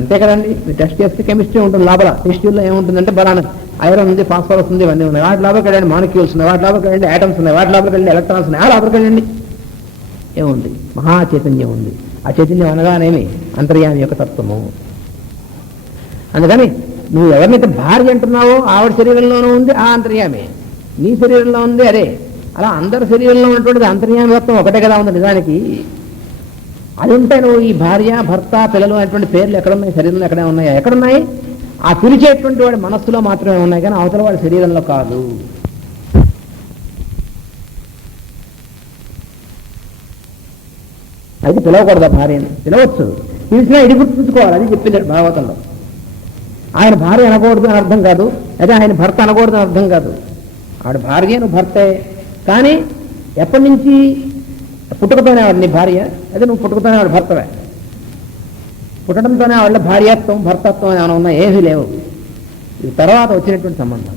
అంతే కదండి, మీరు టెస్ట్ చేస్తే కెమిస్ట్రీ ఉంటుంది లోపల. టెస్ట్యూల్లో ఏముంటుందంటే బలానా ఐరన్ ఉంది, ఫాస్ఫరస్ ఉంది, ఇవన్నీ ఉన్నాయి. వాటి లోపలికి వెళ్ళండి మాలిక్యూల్స్ ఉన్నాయి, వాటి లోపలికి వెళ్ళండి ఐటమ్స్ ఉన్నాయి, వాటి లోపలికి వెళ్ళండి ఎలక్ట్రాన్స్ ఉన్నాయి, ఆ లోపలికి వెళ్ళండి ఏముంది? మహా చైతన్యం ఉంది. ఆ చైతన్యం అనగానేమి? అంతర్యామి యొక్క తత్వము. అందుకని నువ్వు ఎవరినైతే భార్య అంటున్నావో ఆవిడ శరీరంలోనూ ఉంది ఆ అంతర్యామి, నీ శరీరంలో ఉంది అదే. అలా అందరి శరీరంలో ఉన్నటువంటిది అంతర్యామి తత్వం ఒకటే కదా ఉంది నిజానికి. అది ఉంటే నువ్వు ఈ భార్య భర్త పిల్లలు అనేటువంటి పేర్లు ఎక్కడున్నాయి? శరీరంలో ఎక్కడే ఉన్నాయా? ఎక్కడున్నాయి? ఆ పిలిచేటువంటి వాడి మనస్సులో మాత్రమే ఉన్నాయి, కానీ అవతల వాడి శరీరంలో కాదు. అయితే పిలవకూడదు భార్యని. పిలవచ్చు, పిలిచినా ఇది గుర్తుంచుకోవాలి. అది చెప్పింది భాగవతంలో. ఆయన భార్య అనకూడదు అని అర్థం కాదు, అదే ఆయన భర్త అనకూడదు అని అర్థం కాదు. ఆవిడ భార్య, నువ్వు భర్తే. కానీ ఎప్పటి నుంచి? పుట్టుకతోనే ఆవిడ నీ భార్య, అదే నువ్వు పుట్టుకతోనే ఆవిడ భర్తవే. పుట్టడంతోనే ఆవిడ భార్యత్వం భర్తత్వం ఏమైనా ఉన్నా? ఏమీ లేవు. ఇది తర్వాత వచ్చినటువంటి సంబంధం.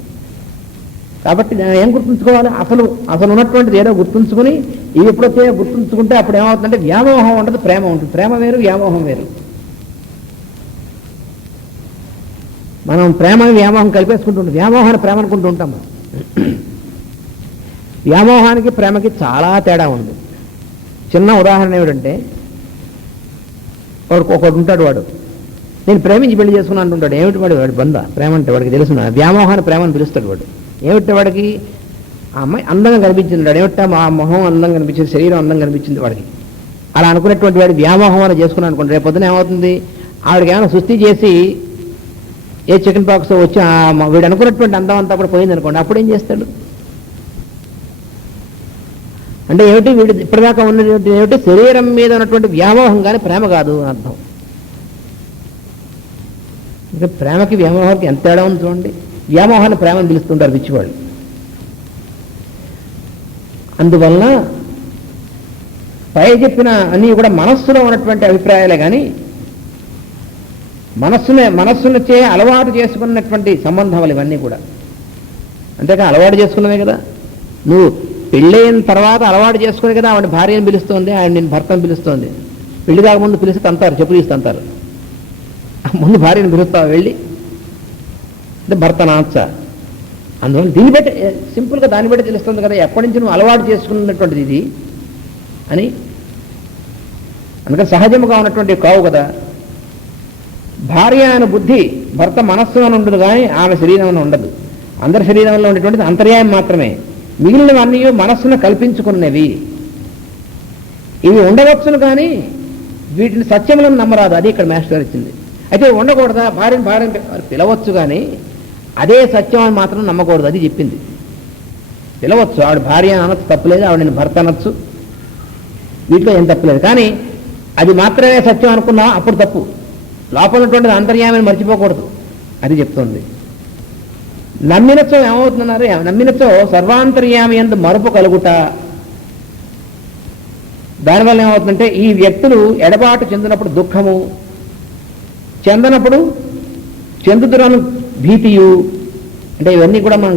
కాబట్టి ఏం గుర్తుంచుకోవాలి? అసలు ఉన్నటువంటిది ఏదో గుర్తుంచుకుని ఇవి ఎప్పుడొచ్చే గుర్తుంచుకుంటే అప్పుడు ఏమవుతుందంటే వ్యామోహం ఉండదు, ప్రేమ ఉంటుంది. ప్రేమ వేరు, వ్యామోహం వేరు. మనం ప్రేమని వ్యామోహం కలిపేసుకుంటుంటాం, వ్యామోహాన్ని ప్రేమ అనుకుంటూ ఉంటాం. వ్యామోహానికి ప్రేమకి చాలా తేడా ఉంది. చిన్న ఉదాహరణ ఏమిటంటే, ఒకడు ఉంటాడు, వాడు నేను ప్రేమించి పెళ్లి చేసుకున్నా అంటుంటాడు. ఏమిటి వాడి బంధ ప్రేమ అంటే? వాడికి తెలుసు వ్యామోహాన్ని ప్రేమని పిలుస్తాడు వాడు. ఏమిటి వాడికి? ఆ అమ్మాయి అందంగా కనిపించింది, ఏమిటా మా మొహం అందంగా కనిపించింది, శరీరం అందంగా కనిపించింది వాడికి. అలా అనుకునేటువంటి వాడి వ్యామోహం అని చేసుకున్నాను అనుకోండి. రేపు పొద్దున ఏమవుతుంది? ఆవిడకి ఏమైనా సుస్థి చేసి ఏ చికెన్ పాక్స్ వచ్చి వీడు అనుకున్నటువంటి అందం అంతా కూడా పోయింది అనుకోండి, అప్పుడు ఏం చేస్తాడు? అంటే ఏమిటి? వీడు ఇప్పటిదాకా ఉన్నటువంటి ఏమిటి? శరీరం మీద ఉన్నటువంటి వ్యామోహం కానీ ప్రేమ కాదు అని అర్థం. ఇంకా ప్రేమకి వ్యామోహానికి ఎంత తేడా ఉంది చూడండి. వ్యామోహాన్ని ప్రేమను పిలుస్తుంటారు పిచ్చివాళ్ళు. అందువలన పై చెప్పిన అన్నీ కూడా మనస్సులో ఉన్నటువంటి అభిప్రాయాలే కానీ మనస్సునొచ్చే అలవాటు చేసుకున్నటువంటి సంబంధాలు ఇవన్నీ కూడా. అంతేకా అలవాటు చేసుకున్నవే కదా. నువ్వు పెళ్ళైన తర్వాత అలవాటు చేసుకునే కదా ఆవిడ భార్యను పిలుస్తోంది, ఆయన నేను భర్తను పిలుస్తోంది. పెళ్లి కాకముందు పిలిస్తే తంతారు, చెప్పు తీసి తంతారు. ముందు భార్యను పిలుస్తావు వెళ్ళి, అంటే భర్త నాచ్చ. అందువల్ల దీన్ని బట్టి సింపుల్గా దాన్ని బట్టి తెలుస్తుంది కదా ఎప్పటి నుంచి నువ్వు అలవాటు చేసుకున్నటువంటిది ఇది అని. అందుకని సహజముగా ఉన్నటువంటి కావు కదా. భార్య అనే బుద్ధి భర్త మనస్సులో ఉండదు కానీ ఆమె శరీరంలో ఉండదు. అందరి శరీరంలో ఉండేటువంటిది అంతర్యాయం మాత్రమే. మిగిలినవన్నీ మనస్సును కల్పించుకున్నవి. ఇవి ఉండవచ్చును కానీ వీటిని సత్యములను నమ్మరాదు. అది ఇక్కడ మాస్టర్ ఇచ్చింది. అయితే ఉండకూడదా? భార్యను పిలవచ్చు కానీ అదే సత్యం అని మాత్రం నమ్మకూడదు. అది చెప్పింది. పిలవచ్చు, ఆవిడ భార్య అనొచ్చు, తప్పులేదు. ఆవిడ నేను భర్త అనొచ్చు, వీటిలో ఏం తప్పులేదు. కానీ అది మాత్రమే సత్యం అనుకున్నా అప్పుడు తప్పు. లోపల ఉన్నటువంటిది అంతర్యామిని మర్చిపోకూడదు. అది చెప్తుంది. నమ్మినచో ఏమవుతుందన్నారు? నమ్మినచో సర్వాంతర్యామి యందు మరుపు కలుగుట. దానివల్ల ఏమవుతుందంటే ఈ వ్యక్తులు ఎడబాటు చెందినప్పుడు దుఃఖము, చెందనప్పుడు చెందుతున్న భీతియు, అంటే ఇవన్నీ కూడా మనం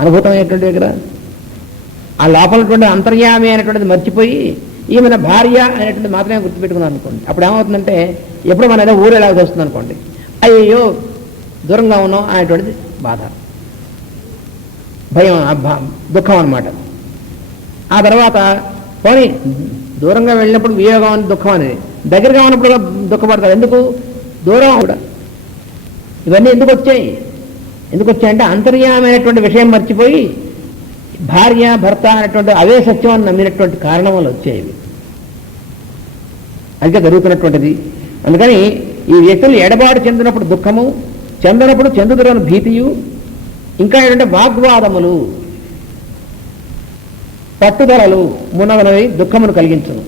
అనుభూతమైనటువంటివి కదా. ఆ లోపలటువంటి అంతర్యామి అనేటువంటిది మర్చిపోయి ఈమెన భార్య అనేటువంటిది మాత్రమే గుర్తుపెట్టుకున్నాను అనుకోండి. అప్పుడు ఏమవుతుందంటే ఎప్పుడు మన ఏదో ఊరు ఎలాగ వస్తుంది అనుకోండి, అయ్యో దూరంగా ఉన్నాం అనేటువంటిది బాధ, భయం, దుఃఖం అన్నమాట. ఆ తర్వాత పోనీ దూరంగా వెళ్ళినప్పుడు వియోగం అని దుఃఖం అనేది, దగ్గరగా ఉన్నప్పుడు దుఃఖపడతారు. ఎందుకు? దూరం కూడా. ఇవన్నీ ఎందుకు వచ్చాయంటే అంతర్యామైనటువంటి విషయం మర్చిపోయి భార్య భర్త అనేటువంటి అవే సత్యం అని నమ్మినటువంటి కారణం వల్ల వచ్చాయి. అదిగా జరుగుతున్నటువంటిది. అందుకని ఈ వ్యక్తులు ఎడబాటు చెందినప్పుడు దుఃఖము, చెందనప్పుడు చెందుతున్న భీతియు, ఇంకా ఏంటంటే వాగ్వాదములు, పట్టుదలలు మున్నగలవి దుఃఖమును కలిగించును.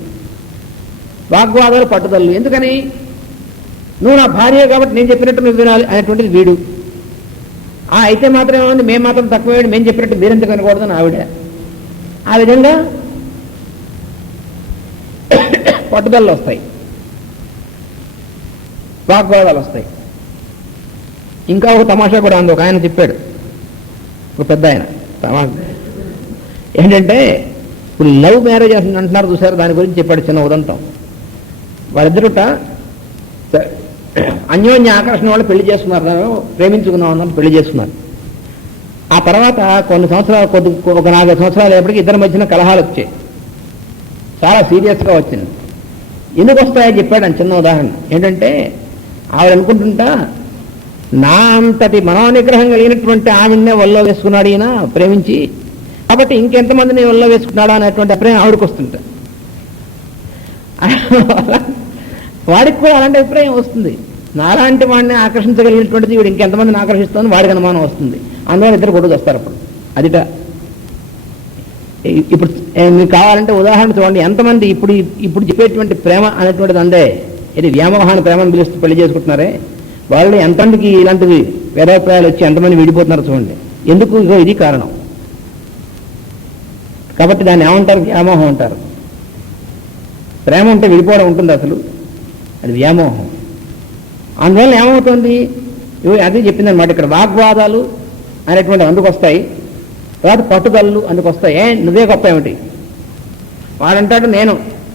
వాగ్వాదాలు, పట్టుదలలు. ఎందుకని? నువ్వు నా భార్య కాబట్టి నేను చెప్పినట్టు నువ్వు వినాలి అనేటువంటిది వీడు. అయితే మాత్రం ఏమంది, మేము మాత్రం తక్కువ, మేము చెప్పినట్టు మీరెందుకు వినకూడదని ఆవిడ. ఆ విధంగా పట్టుదలలు వస్తాయి, వాగ్వాదాలు వస్తాయి. ఇంకా ఒక తమాషా కూడా ఉంది. ఒక ఆయన చెప్పాడు, ఒక పెద్ద ఆయన ఏంటంటే ఇప్పుడు లవ్ మ్యారేజ్ అంటున్నారు చూసారు, దాని గురించి చెప్పాడు చిన్న ఉదంతం. వాళ్ళిద్దరుట అన్యోన్య ఆకర్షణ వాళ్ళు పెళ్లి చేసుకున్నారు, ప్రేమించుకున్నాం అన్నట్టు పెళ్లి చేసుకున్నారు. ఆ తర్వాత కొన్ని సంవత్సరాలు ఒక 4 సంవత్సరాలు ఎప్పటికీ ఇద్దరి మధ్యన కలహాలు వచ్చాయి, చాలా సీరియస్గా వచ్చింది. ఎందుకు వస్తాయని చెప్పాడు అని చిన్న ఉదాహరణ ఏంటంటే, ఆవిడ అనుకుంటుంటా నా అంతటి మనోనిగ్రహం కలిగినటువంటి ఆవిడనే వల్ల వేసుకున్నాడు ఈయన ప్రేమించి, కాబట్టి ఇంకెంతమందిని వల్ల వేసుకున్నాడా అనేటువంటి అభిప్రాయం ఆవిడకి వస్తుంటా. వాడికి కూడా అలాంటి అభిప్రాయం వస్తుంది, నాలాంటి వాడిని ఆకర్షించగలిగినటువంటిది వీడు ఇంకెంతమందిని ఆకర్షిస్తుంది, వాడికి అనుమానం వస్తుంది. అందువల్ల ఇద్దరు కొడుకు వస్తారు. అప్పుడు అదిట ఇప్పుడు మీకు కావాలంటే ఉదాహరణ చూడండి, ఎంతమంది ఇప్పుడు చెప్పేటువంటి ప్రేమ అనేటువంటిది అందే, ఇది వ్యామోహాన్ని ప్రేమను పిలుస్తూ పెళ్లి చేసుకుంటున్నారే, వాళ్ళు ఎంతమందికి ఇలాంటివి వేదాభిప్రాయాలు వచ్చి ఎంతమంది విడిపోతున్నారు చూడండి. ఎందుకు? ఇది కారణం. కాబట్టి దాన్ని ఏమంటారు? వ్యామోహం అంటారు. ప్రేమ ఉంటే విడిపోవడం ఉంటుంది, అసలు అది వ్యామోహం. అందువల్ల ఏమవుతుంది? అదే చెప్పిందనమాట. ఇక్కడ వాగ్వాదాలు అనేటువంటి అందుకు వస్తాయి, తర్వాత పట్టుదలలు అందుకు వస్తాయి. నువ్వే గొప్ప ఏమిటి? వాడంటాడు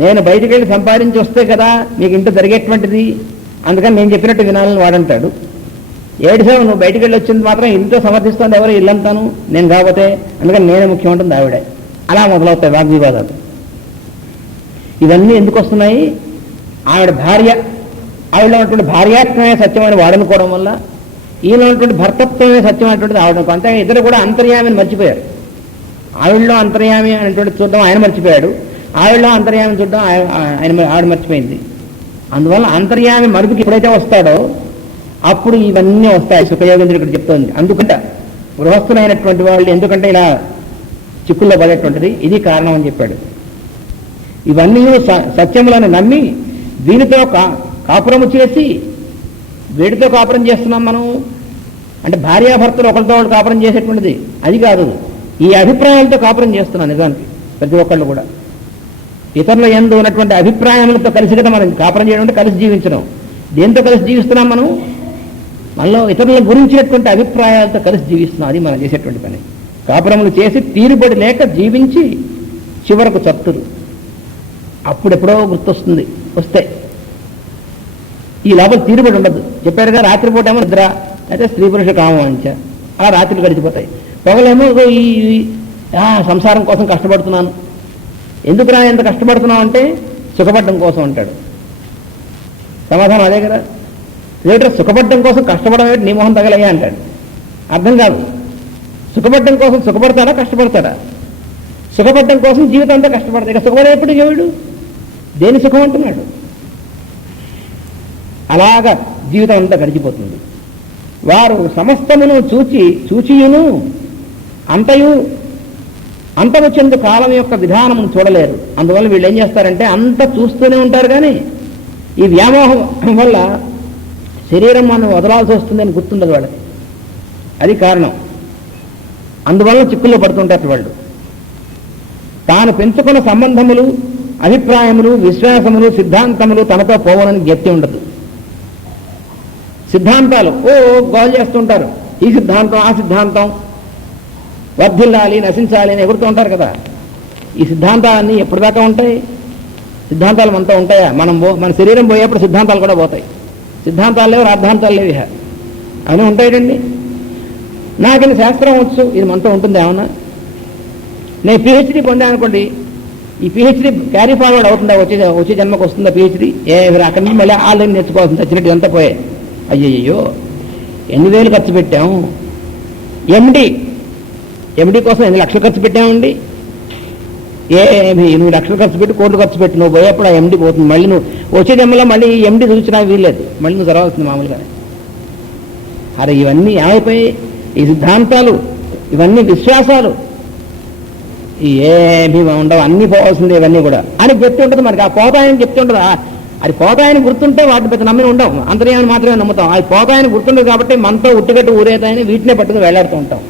నేను బయటికి వెళ్ళి సంపాదించి వస్తే కదా మీకు ఇంత జరిగేటువంటిది, అందుకని నేను చెప్పినట్టు వినాలని వాడంటాడు. ఏడిసావు నువ్వు బయటికి వెళ్ళి వచ్చింది మాత్రం ఇంట్లో సమర్థిస్తుంది ఎవరు? ఇల్లంతాను నేను కాకపోతే, అందుకని నేనే ముఖ్యం ఉంటుంది ఆవిడే. అలా మొదలవుతాయి వాగ్వివాదాలు. ఇవన్నీ ఎందుకు వస్తున్నాయి? ఆవిడలో ఉన్నటువంటి భార్యాత్వమే సత్యమని వాడనుకోవడం వల్ల, ఈయన ఉన్నటువంటి భర్తత్వమే సత్యం అనేటువంటిది ఆవిడనుకో. అంతే ఇద్దరు కూడా అంతర్యామిని మర్చిపోయారు. ఆవిడలో అంతర్యామి అనేటువంటి చూడడం ఆయన మర్చిపోయాడు, ఆవిడలో అంతర్యామిని చూడడం ఆవిడ మర్చిపోయింది. అందువల్ల అంతర్యామి మరుపుకి ఎప్పుడైతే వస్తాడో అప్పుడు ఇవన్నీ వస్తాయి. సుఖయోగేంద్రుడు ఇక్కడ చెప్తోంది. అందుకంటే గృహస్థులైనటువంటి వాళ్ళు ఎందుకంటే ఇలా చిక్కుల్లో పడేటువంటిది ఇది కారణం అని చెప్పాడు. ఇవన్నీ సత్యములను నమ్మి దీనితో కాపురము చేసి, వీడితో కాపురం చేస్తున్నాం మనం అంటే భార్యాభర్తలు ఒకరితో వాళ్ళు కాపురం చేసేటువంటిది అది కాదు, ఈ అభిప్రాయాలతో కాపురం చేస్తున్నాం. నిజానికి ప్రతి ఒక్కళ్ళు కూడా ఇతరుల యందు ఉన్నటువంటి అభిప్రాయములతో కలిసి కదా మనం కాపురం చేయడం అంటే కలిసి జీవించడం. దేంతో కలిసి జీవిస్తున్నాం? మనలో ఇతరుల గురించినటువంటి అభిప్రాయాలతో కలిసి జీవిస్తున్నాం. అది మనం చేసేటువంటి పని. కాపురములు చేసి తీరుబడి లేక జీవించి చివరకు చతురు అప్పుడెప్పుడో గుర్తొస్తుంది. వస్తే ఈ లోపల తీరుబడి ఉండదు. చెప్పారుగా రాత్రిపూట ఏమో నిద్ర, అయితే స్త్రీ పురుష కామంచ, ఆ రాత్రులు గడిచిపోతాయి. పొగలేమో ఈ సంసారం కోసం కష్టపడుతున్నాను. ఎందుకురా ఎంత కష్టపడుతున్నావు అంటే సుఖపడడం కోసం అంటాడు. సమాధానం అదే కదా. లేటర్ సుఖపడడం కోసం కష్టపడడం నీ మొహం తగలయ్యా అంటాడు. అర్థం కాదు. సుఖపడడం కోసం సుఖపడతాడా కష్టపడతాడా? సుఖపడడం కోసం జీవితం అంతా కష్టపడతాడు. ఇక సుఖపడేప్పుడు దేవుడు దేని సుఖం అంటున్నాడు? అలాగా జీవితం అంతా గడిచిపోతుంది. వారు సమస్తమును చూచియును అంతము చెందు కాలం యొక్క విధానమును చూడలేరు. అందువల్ల వీళ్ళు ఏం చేస్తారంటే అంత చూస్తూనే ఉంటారు, కానీ ఈ వ్యామోహం వల్ల శరీరం మనం వదలాల్సి వస్తుందని గుర్తుండదు వాళ్ళకి. అది కారణం. అందువల్ల చిక్కుల్లో పడుతుంటారు వాళ్ళు. తాను పెంచుకున్న సంబంధములు, అభిప్రాయములు, విశ్వాసములు, సిద్ధాంతములు తనతో పోవడానికి గట్టి ఉండదు. సిద్ధాంతాలు గోల్ చేస్తుంటారు. ఈ సిద్ధాంతం ఆ సిద్ధాంతం వర్ధిల్లాలి, నశించాలి అని ఎగురుతూ ఉంటారు కదా. ఈ సిద్ధాంతాలన్నీ ఎప్పటిదాకా ఉంటాయి? సిద్ధాంతాలు మనతో ఉంటాయా? మన శరీరం పోయేప్పుడు సిద్ధాంతాలు కూడా పోతాయి. సిద్ధాంతాలు లేవు, రాద్ధాంతాలు లేవు, అవన్నీ ఉంటాయండి. నాకని శాస్త్రం వచ్చు, ఇది మనతో ఉంటుంది ఏమన్నా? నేను పిహెచ్డీ పొందాను అనుకోండి, ఈ పిహెచ్డీ క్యారీ ఫార్వర్డ్ అవుతుందా? వచ్చే జన్మకు వస్తుందా పిహెచ్డీ? అక్కడి నుంచి మళ్ళీ ఆన్లైన్ నేర్చుకోవాల్సింది వచ్చినట్టు ఇదంతా పోయే. అయ్యయ్యో ఎన్ని వేలు ఖర్చు పెట్టాము. ఎండి కోసం 8 లక్షలు ఖర్చు పెట్టామండి. 8 లక్షలు ఖర్చు పెట్టి కోట్లు ఖర్చు పెట్టి నువ్వు పోయేప్పుడు ఆ ఎండి పోతుంది. మళ్ళీ నువ్వు వచ్చే జన్మలో మళ్ళీ ఎండి చూసినా వీల్లేదు, మళ్ళీ నువ్వు జరగాల్సింది మామూలుగానే. అరే ఇవన్నీ ఏమైపోయాయి? ఈ సిద్ధాంతాలు, ఇవన్నీ విశ్వాసాలు ఏమీ ఉండవు, అన్నీ పోవాల్సిందే ఇవన్నీ కూడా అని చెప్తూ ఉంటుంది మనకి. ఆ పోతాయని చెప్తూ ఉంటుంది. అది పోతాయని గుర్తుంటే వాటిని పెద్ద నమ్మి ఉండవు, అంతర్యాన్ని మాత్రమే నమ్ముతాం. అది పోతాయని గుర్తుండదు కాబట్టి మనతో ఉట్టుగట్టు ఊరేతాయని వీటినే పట్టుకుని వేలాడుతూ ఉంటాం.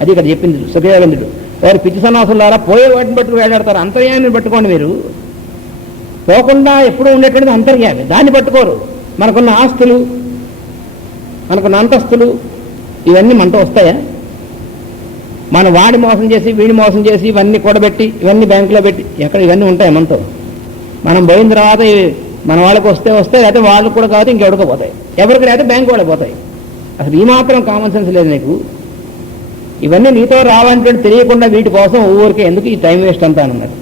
అది ఇక్కడ చెప్పింది సుఖయోగేంద్రుడు. వారు పిచ్చి సన్నాసులారా పోయే వాటిని పట్టుకు వేలాడతారు. అంతర్యాన్ని పట్టుకోండి మీరు. పోకుండా ఎప్పుడూ ఉండేటువంటిది అంతర్యామి, దాన్ని పట్టుకోరు. మనకున్న ఆస్తులు, మనకున్న అంతస్తులు ఇవన్నీ మనతో వస్తాయా? మనం వాడి మోసం చేసి వీడి మోసం చేసి ఇవన్నీ కూడబెట్టి ఇవన్నీ బ్యాంకులో పెట్టి ఎక్కడ ఇవన్నీ ఉంటాయి మనతో? మనం పోయిన తర్వాత మన వాళ్ళకి వస్తే లేకపోతే వాళ్ళకి కూడా కాదు ఇంకెవరికో పోతాయి, ఎవరికి లేకపోతే బ్యాంకు వాళ్ళకి పోతాయి. అసలు ఈ మాత్రం కామన్ సెన్స్ లేదు నీకు. ఇవన్నీ నీతో రావాలంటే తెలియకుండా వీటి కోసం ఊరికే ఎందుకు ఈ టైం వేస్ట్ అంతా అన్నాడు.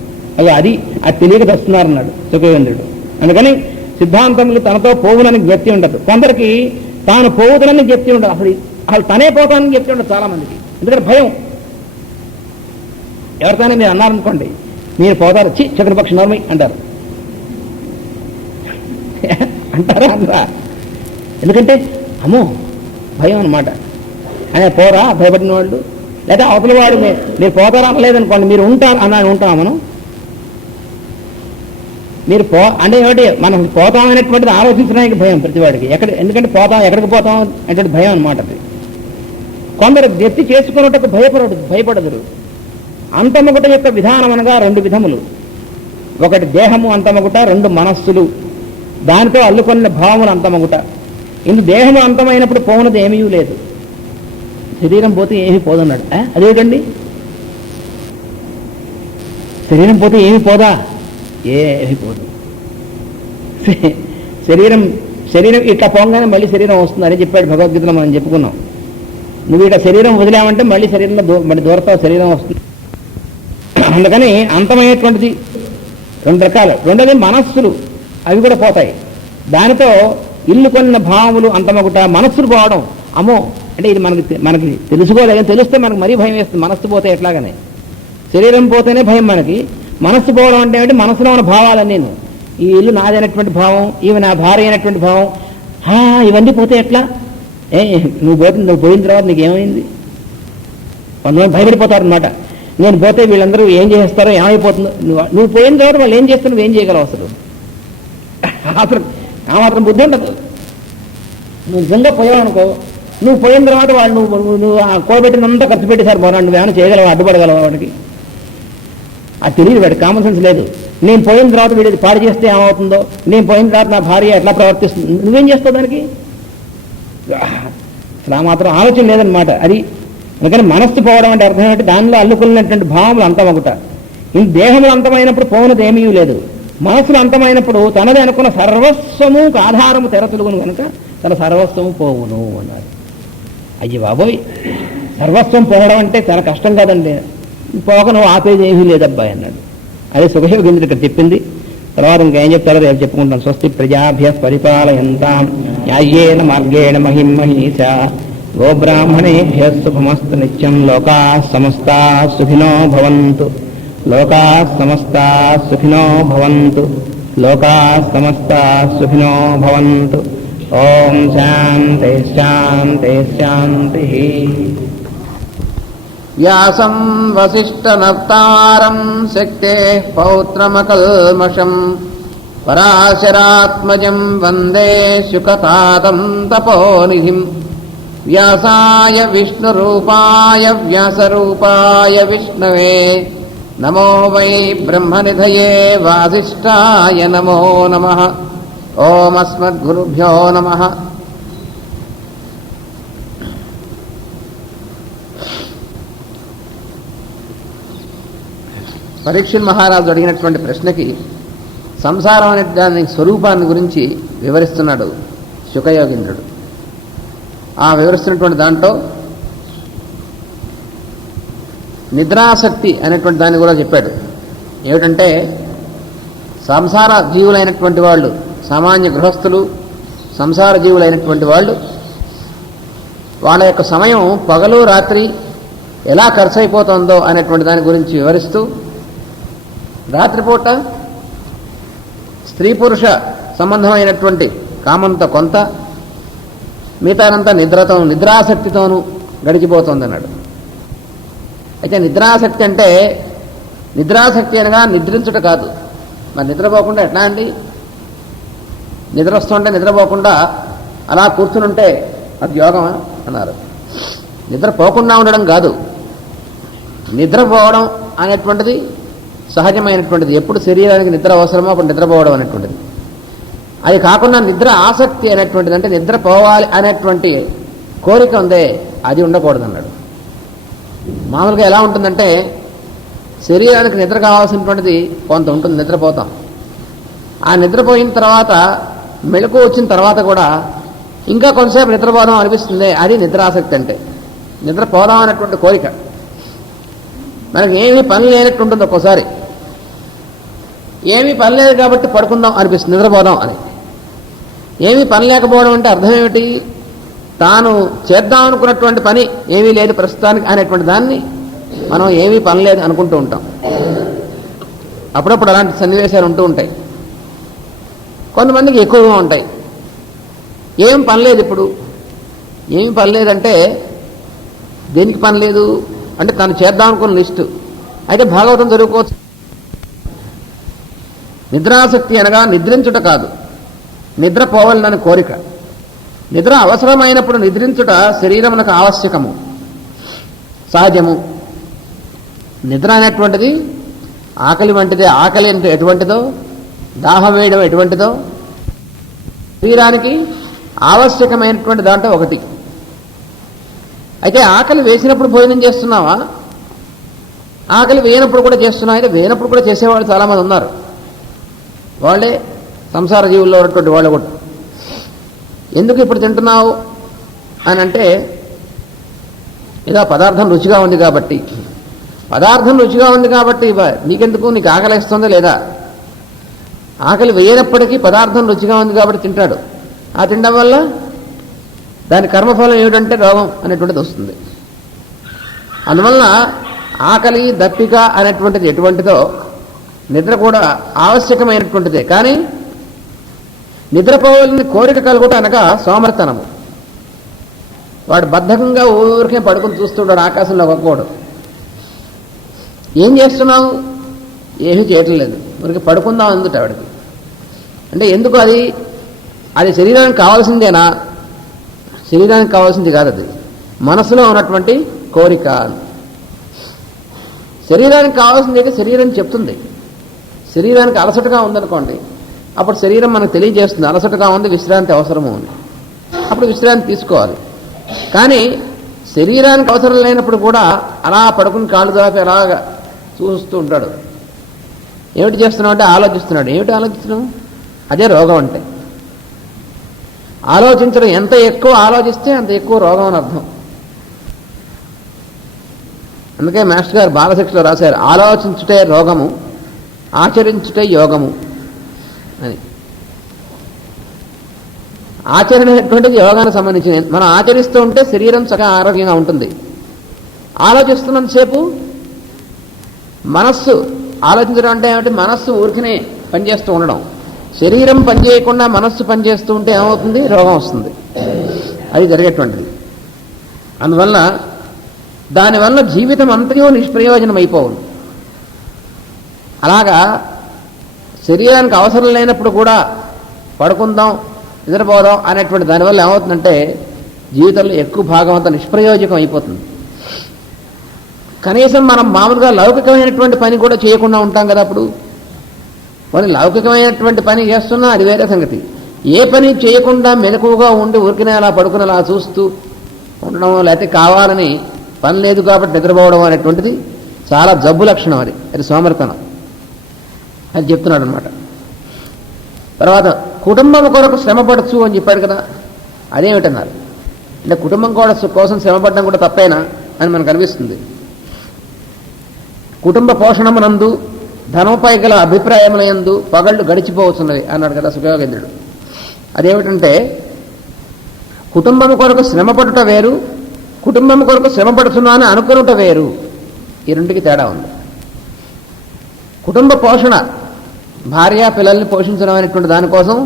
అది తెలియక తెస్తున్నారన్నాడు సుఖవేంద్రుడు. అందుకని సిద్ధాంతములు తనతో పోవునని వ్యక్తి ఉండదు. కొందరికి తాను పోవుదనని వ్యక్తి ఉండదు, అసలు తనే పోతానని వ్యక్తి ఉండదు చాలా మందికి. ఎందుకంటే భయం. ఎవరితోనే మీరు అన్నారనుకోండి, మీరు పోతారు, చతుర్పక్ష నోర్మి అంటారు. అంటారా అందరా? ఎందుకంటే అమ్మో భయం అనమాట. ఆయన పోరా భయపడిన వాళ్ళు, లేదా అవతల వాడు మీరు పోతారా అనలేదనుకోండి, మీరు ఉంటారు అన్నాడు, ఉంటామా మనం? మీరు అంటే ఏమిటి, మనం పోతామనేటువంటిది ఆలోచించడానికి భయం ప్రతివాడికి. ఎందుకంటే ఎక్కడికి పోతాం అంటే భయం అనమాట. అది కొందరు వ్యక్తి చేసుకున్నట్టు భయపడదురు. అంతమొకట యొక్క విధానం అనగా రెండు విధములు. ఒకటి దేహము అంతమొకట, రెండు మనస్సులు దానితో అల్లుకొన్న భావములు అంతమొకట. ఇందు దేహము అంతమైనప్పుడు పోవునది ఏమీ లేదు, శరీరం పోతే ఏమీ పోదన్నాడు. అదేమిటండి, శరీరం పోతే ఏమి పోదా? ఏమీ పోదు. శరీరం ఇట్లా పోగానే మళ్ళీ శరీరం వస్తుంది అని చెప్పాడు భగవద్గీతలో, మనం చెప్పుకున్నాం. నువ్వు ఇట్లా శరీరం వదిలామంటే మళ్ళీ శరీరంలో మళ్ళీ దూరతో శరీరం వస్తుంది. అందుకని అంతమైనటువంటిది రెండు రకాలు. రెండోది మనస్సులు, అవి కూడా పోతాయి. దానితో ఇల్లు కొన్న భావములు అంతమొకట. మనస్సులు పోవడం అమ్మో అంటే ఇది మనకి తెలుసుకోలేదు, తెలిస్తే మనకు మరీ భయం వేస్తుంది. మనస్సు పోతే ఎట్లాగనే, శరీరం పోతేనే భయం మనకి. మనస్సు పోవడం అంటే ఏమిటి, మనసులో ఉన్న భావాలన్నీ, ఈ ఇల్లు నాదైనటువంటి భావం, ఈమె నా భార్య అయినటువంటి భావం, ఇవన్నీ పోతే ఎట్లా? నువ్వు పోయిన తర్వాత నీకేమైంది? కొంతమంది భయపడిపోతారనమాట. నేను పోతే వీళ్ళందరూ ఏం చేస్తారో, ఏమైపోతుందో. నువ్వు పోయిన తర్వాత వాళ్ళు ఏం చేస్తారు, నువ్వేం చేయగలవు? అసలు ఆ మాత్రం బుద్ధి ఉండదు. నువ్వు నిజంగా పోయావు అనుకో, నువ్వు పోయిన తర్వాత వాళ్ళు నువ్వు కోబెట్టినంతా ఖర్చు పెట్టేశారు పోరా, నువ్వేమైనా చేయగలవు, అడ్డుపడగలవు వాడికి? అది తెలియదు, వాడికి కామన్ సెన్స్ లేదు. నేను పోయిన తర్వాత వీడికి పాడు చేస్తే ఏమవుతుందో, నేను పోయిన తర్వాత నా భార్య ఎట్లా ప్రవర్తిస్తుంది, నువ్వేం చేస్తావు దానికి? అసలు ఆ మాత్రం ఆలోచన లేదనమాట. అది అందుకని మనస్సు పోవడం అంటే అర్థం ఏంటంటే దానిలో అల్లుకున్నటువంటి భావములు అంతమొకట. ఈ దేహములు అంతమైనప్పుడు పోవునది ఏమీ లేదు. మనస్సులు అంతమైనప్పుడు తనది అనుకున్న సర్వస్వము ఆధారము తెరతులుగును కనుక తన సర్వస్వము పోవును అన్నారు. అయ్యి బాబోయ్, సర్వస్వం పోవడం అంటే చాలా కష్టం కాదండి. పోక నువ్వు ఆపేది ఏమీ లేదబ్బాయి అన్నాడు. అదే సుఖయోగేంద్రుడు ఇక్కడ చెప్పింది. తర్వాత ఇంకేం చెప్తారో రేపు చెప్పుకుంటాం. స్వస్తి ప్రజాభ్యః పరిపాలయంతాం న్యాయేన మార్గేణ మహిమహీషా గోబ్రాహ్మణేభ్యః శుభమస్తు నిత్యం. లోకాః సమస్తాః సుఖినో భవంతు. లోకాః సమస్తాః సుఖినో భవంతు. లోకాః సమస్తాః సుఖినో భవంతు. ఓం శాంతి శాంతి శాంతి. వ్యాసం వసిష్ఠనప్తారం శక్తేః పౌత్రమకల్మషం పరాశరాత్మజం వందే శుకతాతం తపోనిధిం. వ్యాసాయ విష్ణురూపాయ వ్యాసరూపాయ విష్ణవే నమో వై బ్రహ్మనిధయే వాసిష్ఠాయ నమో నమః. ఓం అస్మద్గురుభ్యో నమః. పరీక్షిత్ మహారాజు అడిగినటువంటి ప్రశ్నకి సంసారం అనే దాని స్వరూపాన్ని గురించి వివరిస్తున్నాడు శుకయోగీంద్రుడు. ఆ వివరిస్తున్నటువంటి దాంట్లో నిద్రాసక్తి అనేటువంటి దాన్ని కూడా చెప్పాడు. ఏమిటంటే సంసార జీవులైనటువంటి వాళ్ళు, సామాన్య గృహస్థులు, సంసార జీవులైనటువంటి వాళ్ళు వాళ్ళ యొక్క సమయం పగలు రాత్రి ఎలా ఖర్చు అయిపోతుందో అనేటువంటి దాని గురించి వివరిస్తూ, రాత్రిపూట స్త్రీ పురుష సంబంధమైనటువంటి కామంతో కొంత, మిగతానంతా నిద్రాసక్తితోనూ గడిచిపోతుందన్నాడు. అయితే నిద్రాసక్తి అంటే నిద్రాసక్తి అనగా నిద్రించుట కాదు. మరి నిద్రపోకుండా ఎట్లా అండి? నిద్ర వస్తుంటే నిద్రపోకుండా అలా కూర్చునుంటే అది యోగమా అన్నారు. నిద్రపోకుండా ఉండడం కాదు, నిద్రపోవడం అనేటువంటిది సహజమైనటువంటిది. ఎప్పుడు శరీరానికి నిద్ర అవసరమో అప్పుడు నిద్రపోవడం అనేటువంటిది. అది కాకుండా నిద్ర ఆసక్తి అనేటువంటిది, అంటే నిద్రపోవాలి అనేటువంటి కోరిక ఉందే, అది ఉండకూడదు అన్నాడు. మామూలుగా ఎలా ఉంటుందంటే శరీరానికి నిద్ర కావాల్సినటువంటిది కొంత ఉంటుంది, నిద్రపోతాం. ఆ నిద్రపోయిన తర్వాత మెళకువ వచ్చిన తర్వాత కూడా ఇంకా కొంతసేపు నిద్రపోదాం అనిపిస్తుంది. అది నిద్రాసక్తి అంటే. నిద్రపోదాం అనేటువంటి కోరిక. మనకి ఏమీ పని లేనట్టు ఉంటుంది. ఒక్కోసారి ఏమీ పని లేదు కాబట్టి పడుకుందాం అనిపిస్తుంది, నిద్రపోదాం అని. ఏమీ పని లేకపోవడం అంటే అర్థం ఏమిటి? తాను చేద్దాం అనుకున్నటువంటి పని ఏమీ లేదు ప్రస్తుతానికి అనేటువంటి దాన్ని మనం ఏమీ పని లేదు అనుకుంటూ ఉంటాం. అప్పుడప్పుడు అలాంటి సన్నివేశాలు ఉంటూ ఉంటాయి. కొంతమందికి ఎక్కువగా ఉంటాయి. ఏం పని లేదు, ఇప్పుడు ఏమి పని లేదంటే దేనికి పని లేదు అంటే తను చేద్దాం అనుకున్న లిస్టు. అయితే భాగవతం చదువుకోవచ్చు. నిద్రాసక్తి అనగా నిద్రించుట కాదు, నిద్రపోవాలని కోరిక. నిద్ర అవసరమైనప్పుడు నిద్రించుట శరీరమునకు ఆవశ్యకము, సహజము. నిద్ర అనేటువంటిది ఆకలి వంటిదే. ఆకలి అంటే ఎటువంటిదో, దాహం వేయడం ఎటువంటిదో శరీరానికి ఆవశ్యకమైనటువంటి దాంట్లో ఒకటి. అయితే ఆకలి వేసినప్పుడు భోజనం చేస్తున్నావా, ఆకలి వేయనప్పుడు కూడా చేస్తున్నావా? అయితే వేయనప్పుడు కూడా చేసేవాళ్ళు చాలామంది ఉన్నారు. వాళ్ళే సంసార జీవుల్లో ఉన్నటువంటి వాళ్ళు కూడా. ఎందుకు ఇప్పుడు తింటున్నావు అని అంటే, ఏదో పదార్థం రుచిగా ఉంది కాబట్టి. పదార్థం రుచిగా ఉంది కాబట్టి నీకెందుకు, నీకు ఆకలి వేస్తుందా లేదా? ఆకలి వేయనప్పటికీ పదార్థం రుచిగా ఉంది కాబట్టి తింటాడు. ఆ తినడం వల్ల దాని కర్మఫలం ఏమిటంటే రోగం అనేటువంటిది వస్తుంది. అందువలన ఆకలి దప్పిక అనేటువంటిది ఎటువంటిదో నిద్ర కూడా ఆవశ్యకమైనటువంటిదే. కానీ నిద్రపోవాలని కోరిక కలుగుట అనగా సోమర్తనము. వాడు బద్ధకంగా ఊరికే పడుకుని చూస్తుంటాడు ఆకాశంలో ఒక్కోడు. ఏం చేస్తున్నావు? ఏమీ చేయటం లేదు, ఊరికి పడుకుందాం అందుట వాడికి. అంటే ఎందుకు? అది శరీరానికి కావాల్సిందేనా? శరీరానికి కావాల్సింది కాదు, అది మనసులో ఉన్నటువంటి కోరిక. శరీరానికి కావాల్సింది అయితే శరీరం చెప్తుంది. శరీరానికి అలసటగా ఉందనుకోండి, అప్పుడు శరీరం మనకు తెలియజేస్తుంది అలసటగా ఉంది, విశ్రాంతి అవసరము ఉంది. అప్పుడు విశ్రాంతి తీసుకోవాలి. కానీ శరీరానికి అవసరం లేనప్పుడు కూడా అలా పడుకుని కాళ్ళు దాపి అలాగా చూస్తూ ఉంటాడు. ఏమిటి చేస్తున్నావు అంటే ఆలోచిస్తున్నాడు. ఏమిటి ఆలోచిస్తున్నావు? అదే రోగం అంటే. ఆలోచించడం ఎంత ఎక్కువ ఆలోచిస్తే అంత ఎక్కువ రోగం అని అర్థం. అందుకే మాస్టర్ గారు బాలశిక్షలో రాశారు, ఆలోచించుటే రోగము, ఆచరించుటే యోగము అని. ఆచరణ అనేటువంటిది యోగానికి సంబంధించింది. మనం ఆచరిస్తూ ఉంటే శరీరం సగం ఆరోగ్యంగా ఉంటుంది. ఆలోచిస్తున్నంతసేపు మనస్సు, ఆలోచించడం అంటే ఏమిటి? మనస్సు ఊరికనే పనిచేస్తూ ఉండడం. శరీరం పనిచేయకుండా మనస్సు పనిచేస్తూ ఉంటే ఏమవుతుంది? రోగం వస్తుంది. అది జరిగేటువంటిది. అందువల్ల దానివల్ల జీవితం అంతయో నిష్ప్రయోజనం అయిపోవు. అలాగా శరీరానికి అవసరం లేనప్పుడు కూడా పడుకుందాం, నిద్రపోదాం అనేటువంటి దానివల్ల ఏమవుతుందంటే జీవితంలో ఎక్కువ భాగం అంతా నిష్ప్రయోజకం అయిపోతుంది. కనీసం మనం మామూలుగా లౌకికమైనటువంటి పని కూడా చేయకుండా ఉంటాం కదా. అప్పుడు మరి లౌకికమైనటువంటి పని చేస్తున్నా అది వేరే సంగతి. ఏ పని చేయకుండా మెలకువగా ఉండి ఊరికినే అలా పడుకుని అలా చూస్తూ ఉండడం, లేకపోతే కావాలని పని లేదు కాబట్టి నిద్రపోవడం అనేటువంటిది చాలా జబ్బు లక్షణం. అది సోమరితనం. అది చెప్తున్నాడు అనమాట. తర్వాత కుటుంబం కొరకు శ్రమపడచ్చు అని చెప్పాడు కదా. అదేమిటన్నారు అంటే కుటుంబం కోసం శ్రమపడడం కూడా తప్పేనా అని మనకు అనిపిస్తుంది. కుటుంబ పోషణమునందు ధనంపై గల అభిప్రాయములందు పగళ్ళు గడిచిపోవచ్చున్నవి అన్నాడు కదా సుఖయోగేంద్రుడు. అదేమిటంటే కుటుంబం కొరకు శ్రమపడుట వేరు, కుటుంబం కొరకు శ్రమపడుతున్నా అని అనుకునుట వేరు. ఈ రెండుకి తేడా ఉంది. కుటుంబ పోషణ, భార్య పిల్లల్ని పోషించడం అనేటువంటి దానికోసం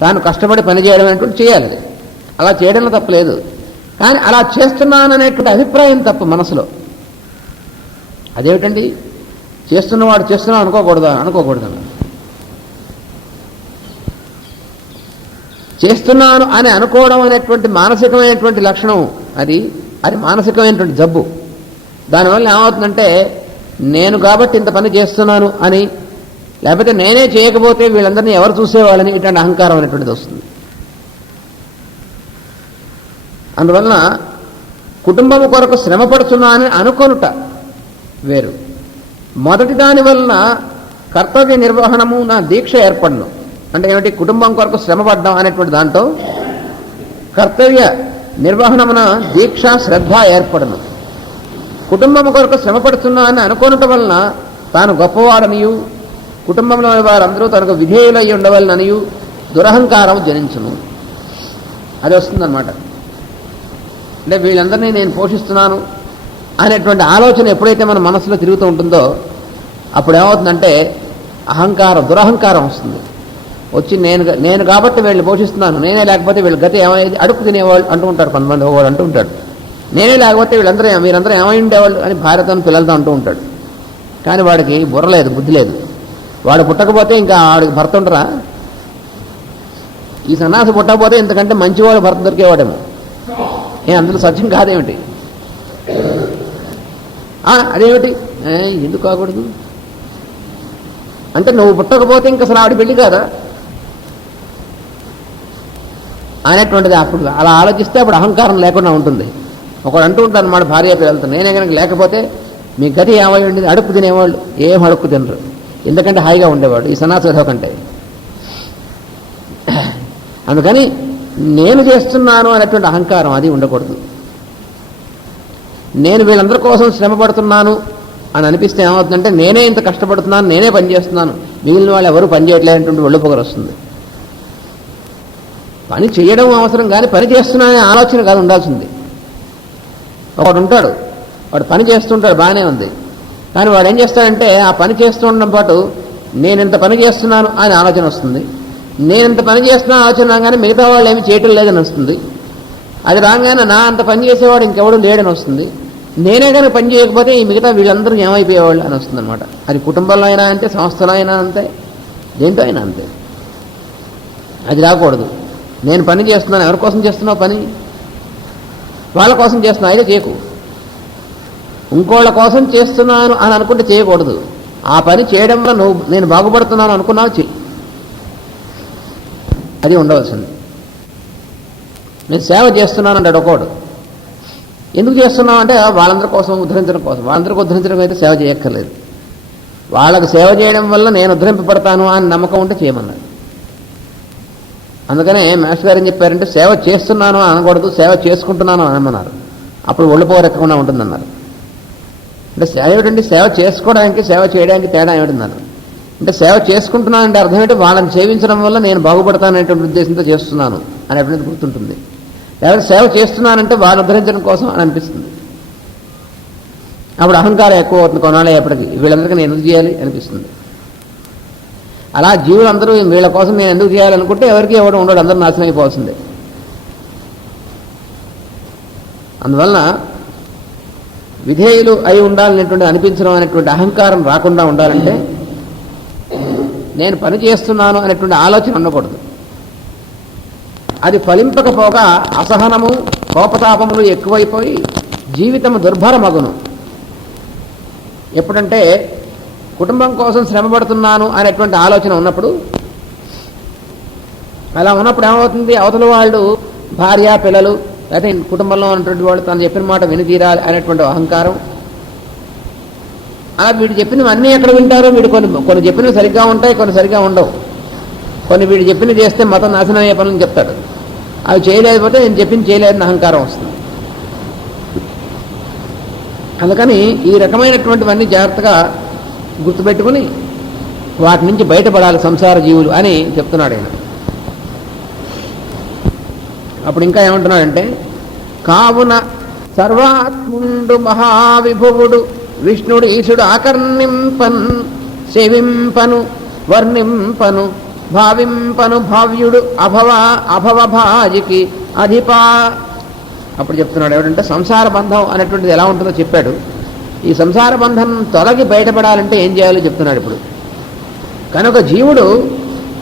తాను కష్టపడి పనిచేయడం అనేటువంటి చేయాలి. అలా చేయడంలో తప్పలేదు. కానీ అలా చేస్తున్నాననేటువంటి అభిప్రాయం తప్పు మనసులో. అదేమిటండి? చేస్తున్నవాడు చేస్తున్నా అనుకోకూడదు. చేస్తున్నాను అని అనుకోవడం అనేటువంటి మానసికమైనటువంటి లక్షణం. అది మానసికమైనటువంటి జబ్బు. దానివల్ల ఏమవుతుందంటే నేను కాబట్టి ఇంత పని చేస్తున్నాను అని, లేకపోతే నేనే చేయకపోతే వీళ్ళందరినీ ఎవరు చూసేవాళ్ళని ఇట్లాంటి అహంకారం అనేటువంటిది వస్తుంది. అందువలన కుటుంబం కొరకు శ్రమపడుతున్నా అని అనుకొనుట వేరు. మొదటి దాని వలన కర్తవ్య నిర్వహణము నా దీక్ష ఏర్పడను. అంటే ఏమిటి? కుటుంబం కొరకు శ్రమపడ్డం అనేటువంటి దాంట్లో కర్తవ్య నిర్వహణమున దీక్ష శ్రద్ధ ఏర్పడను. కుటుంబం కొరకు శ్రమపడుతున్నా అని అనుకోనటం వలన తాను గొప్పవాడనియు కుటుంబంలో వారందరూ తనకు విధేయులై ఉండవలననియు దురహంకారం జనించును. అది వస్తుందన్నమాట. అంటే వీళ్ళందరినీ నేను పోషిస్తున్నాను అనేటువంటి ఆలోచన ఎప్పుడైతే మన మనసులో తిరుగుతూ ఉంటుందో అప్పుడు ఏమవుతుందంటే అహంకారం, దురహంకారం వస్తుంది. వచ్చి నేను కాబట్టి వీళ్ళు పోషిస్తున్నాను, నేనే లేకపోతే వీళ్ళ గతి ఏమైంది, అడుపు తినేవాళ్ళు అంటూ ఉంటారు కొంతమంది. ఒకవాడు అంటూ ఉంటాడు, నేనే లేకపోతే మీరందరూ ఏమై ఉండేవాళ్ళు అని భార్యతో పిల్లలతో అంటూ ఉంటాడు. కానీ వాడికి బుర్ర లేదు, బుద్ధి లేదు. వాడు పుట్టకపోతే ఇంకా వాడికి భర్త ఉండరా? ఈ సన్నాసి పుట్టకపోతే ఇంతకంటే మంచివాడు భర్త దొరికేవాడేమో. అందులో సత్యం కాదేమిటి? అదేమిటి ఎందుకు కాకూడదు అంటే నువ్వు పుట్టకపోతే ఇంకా అసలు ఆవిడ పెళ్లి కాదా అనేటువంటిది. అప్పుడు అలా ఆలోచిస్తే అప్పుడు అహంకారం లేకుండా ఉంటుంది. ఒకడు అంటూ ఉంటాను అన్నమాట భార్య పిల్లలతో, నేనే కనుక లేకపోతే మీ గతి ఏమై ఉండేది, అడుక్కు తినేవాళ్ళు. ఏం అడుక్కు తినరు, ఎందుకంటే హాయిగా ఉండేవాడు ఈ సన్నాస కంటే. అందుకని నేను చేస్తున్నాను అనేటువంటి అహంకారం అది ఉండకూడదు. నేను వీళ్ళందరి కోసం శ్రమ పడుతున్నాను అని అనిపిస్తే ఏమవుతుందంటే నేనే ఇంత కష్టపడుతున్నాను, నేనే పని చేస్తున్నాను, మిగిలిన వాళ్ళు ఎవరు పని చేయట్లేనటువంటి ఒళ్ళు పొగరు వస్తుంది. పని చేయడం అవసరం కానీ పని చేస్తున్నాననే ఆలోచన కాదు ఉండాల్సింది. ఒకడు ఉంటాడు, వాడు పని చేస్తుంటాడు, బాగానే ఉంది. కానీ వాడు ఏం చేస్తాడంటే ఆ పని చేస్తూ ఉండడం పాటు నేను ఇంత పని చేస్తున్నాను అని ఆలోచన వస్తుంది. నేను ఇంత పని చేస్తున్నా ఆలోచన రాగానే మిగతా వాళ్ళు ఏమి చేయటం లేదని వస్తుంది. అది రాగానే నా అంత పని చేసేవాడు ఇంకెవడు లేడని వస్తుంది. నేనే కానీ పని చేయకపోతే ఈ మిగతా వీళ్ళందరూ ఏమైపోయేవాళ్ళు అని వస్తుంది అనమాట. అది కుటుంబంలో అయినా అంతే, సంస్థలో అయినా అంతే, దేంతో అయినా అంతే. అది రాకూడదు. నేను పని చేస్తున్నాను, ఎవరి కోసం చేస్తున్నావు పని? వాళ్ళ కోసం చేస్తున్నావు, అయితే చేయకు. ఇంకోళ్ళ కోసం చేస్తున్నాను అని అనుకుంటే చేయకూడదు. ఆ పని చేయడం వల్ల నేను బాగుపడుతున్నాను అనుకున్నావు, చెయ్యి. అది ఉండవలసింది. నేను సేవ చేస్తున్నాను అంటాడు ఒకడు. ఎందుకు చేస్తున్నావు అంటే వాళ్ళందరి కోసం ఉద్ధరించడం కోసం. వాళ్ళందరికీ ఉద్ధరించడం అయితే సేవ చేయక్కర్లేదు. వాళ్ళకు సేవ చేయడం వల్ల నేను ఉద్ధరింపబడతాను అని నమ్మకం ఉంటే చేయమన్నాడు. అందుకనే మాస్టర్ గారు ఏం చెప్పారంటే సేవ చేస్తున్నాను అనకూడదు, సేవ చేసుకుంటున్నాను అనమన్నారు. అప్పుడు ఒళ్ళు పోరెక్కకుండా ఉంటుందన్నారు. అంటే సేవ ఏమిటండి? సేవ చేసుకోవడానికి సేవ చేయడానికి తేడా ఏమిటన్నారు అంటే సేవ చేసుకుంటున్నాను అంటే అర్థం ఏంటి? వాళ్ళని సేవించడం వల్ల నేను బాగుపడతాననేటువంటి ఉద్దేశంతో చేస్తున్నాను అనేటువంటిది గుర్తుంటుంది. లేదా సేవ చేస్తున్నానంటే వాళ్ళు ఉద్ధరించడం కోసం అని అనిపిస్తుంది. అప్పుడు అహంకారం ఎక్కువ అవుతుంది కొనాలి. ఎప్పటికీ వీళ్ళందరికీ నేను ఎందుకు చేయాలి అనిపిస్తుంది. అలా జీవులందరూ వీళ్ళ కోసం నేను ఎందుకు చేయాలనుకుంటే ఎవరికి ఎవడు ఉండడు, అందరూ నాశనం అయిపోవాల్సిందే. అందువలన విధేయులు అయి ఉండాలనేటువంటి అనిపించడం అనేటువంటి అహంకారం రాకుండా ఉండాలంటే నేను పని చేస్తున్నాను అనేటువంటి ఆలోచన ఉండకూడదు. అది ఫలింపకపోగా అసహనము, కోపతాపములు ఎక్కువైపోయి జీవితము దుర్భరమగును. ఎప్పుడంటే కుటుంబం కోసం శ్రమపడుతున్నాను అనేటువంటి ఆలోచన ఉన్నప్పుడు, అలా ఉన్నప్పుడు ఏమవుతుంది? అవతల వాళ్ళు భార్య పిల్లలు లేకపోతే కుటుంబంలో ఉన్నటువంటి వాళ్ళు తను చెప్పిన మాట విని తీరాలి అనేటువంటి అహంకారం. అలా వీడు చెప్పినవి అన్నీ ఎక్కడ వింటారో, వీడు కొన్ని చెప్పినవి సరిగ్గా ఉంటాయి, కొన్ని సరిగ్గా ఉండవు. కొన్ని వీడు చెప్పినవి చేస్తే మతం నాశనం అయ్యే పనులు చెప్తాడు. అవి చేయలేకపోతే నేను చెప్పింది చేయలేదని అహంకారం వస్తుంది. అందుకని ఈ రకమైనటువంటివన్నీ జాగ్రత్తగా గుర్తుపెట్టుకుని వాటి నుంచి బయటపడాలి సంసార జీవులు అని చెప్తున్నాడు ఆయన. అప్పుడు ఇంకా ఏమంటున్నాడంటే కావున సర్వాత్ముండు మహావిభువుడు విష్ణుడు ఈశుడు ఆకర్ణింపన్ సేవింపను వర్ణింపను భావింపను భావ్యుడు అభవభాజికి అధిపా. అప్పుడు చెప్తున్నాడు ఏమిటంటే సంసార బంధం అనేటువంటిది ఎలా ఉంటుందో చెప్పాడు. ఈ సంసార బంధం తొలగి బయటపడాలంటే ఏం చేయాలో చెప్తున్నాడు ఇప్పుడు. కనుక జీవుడు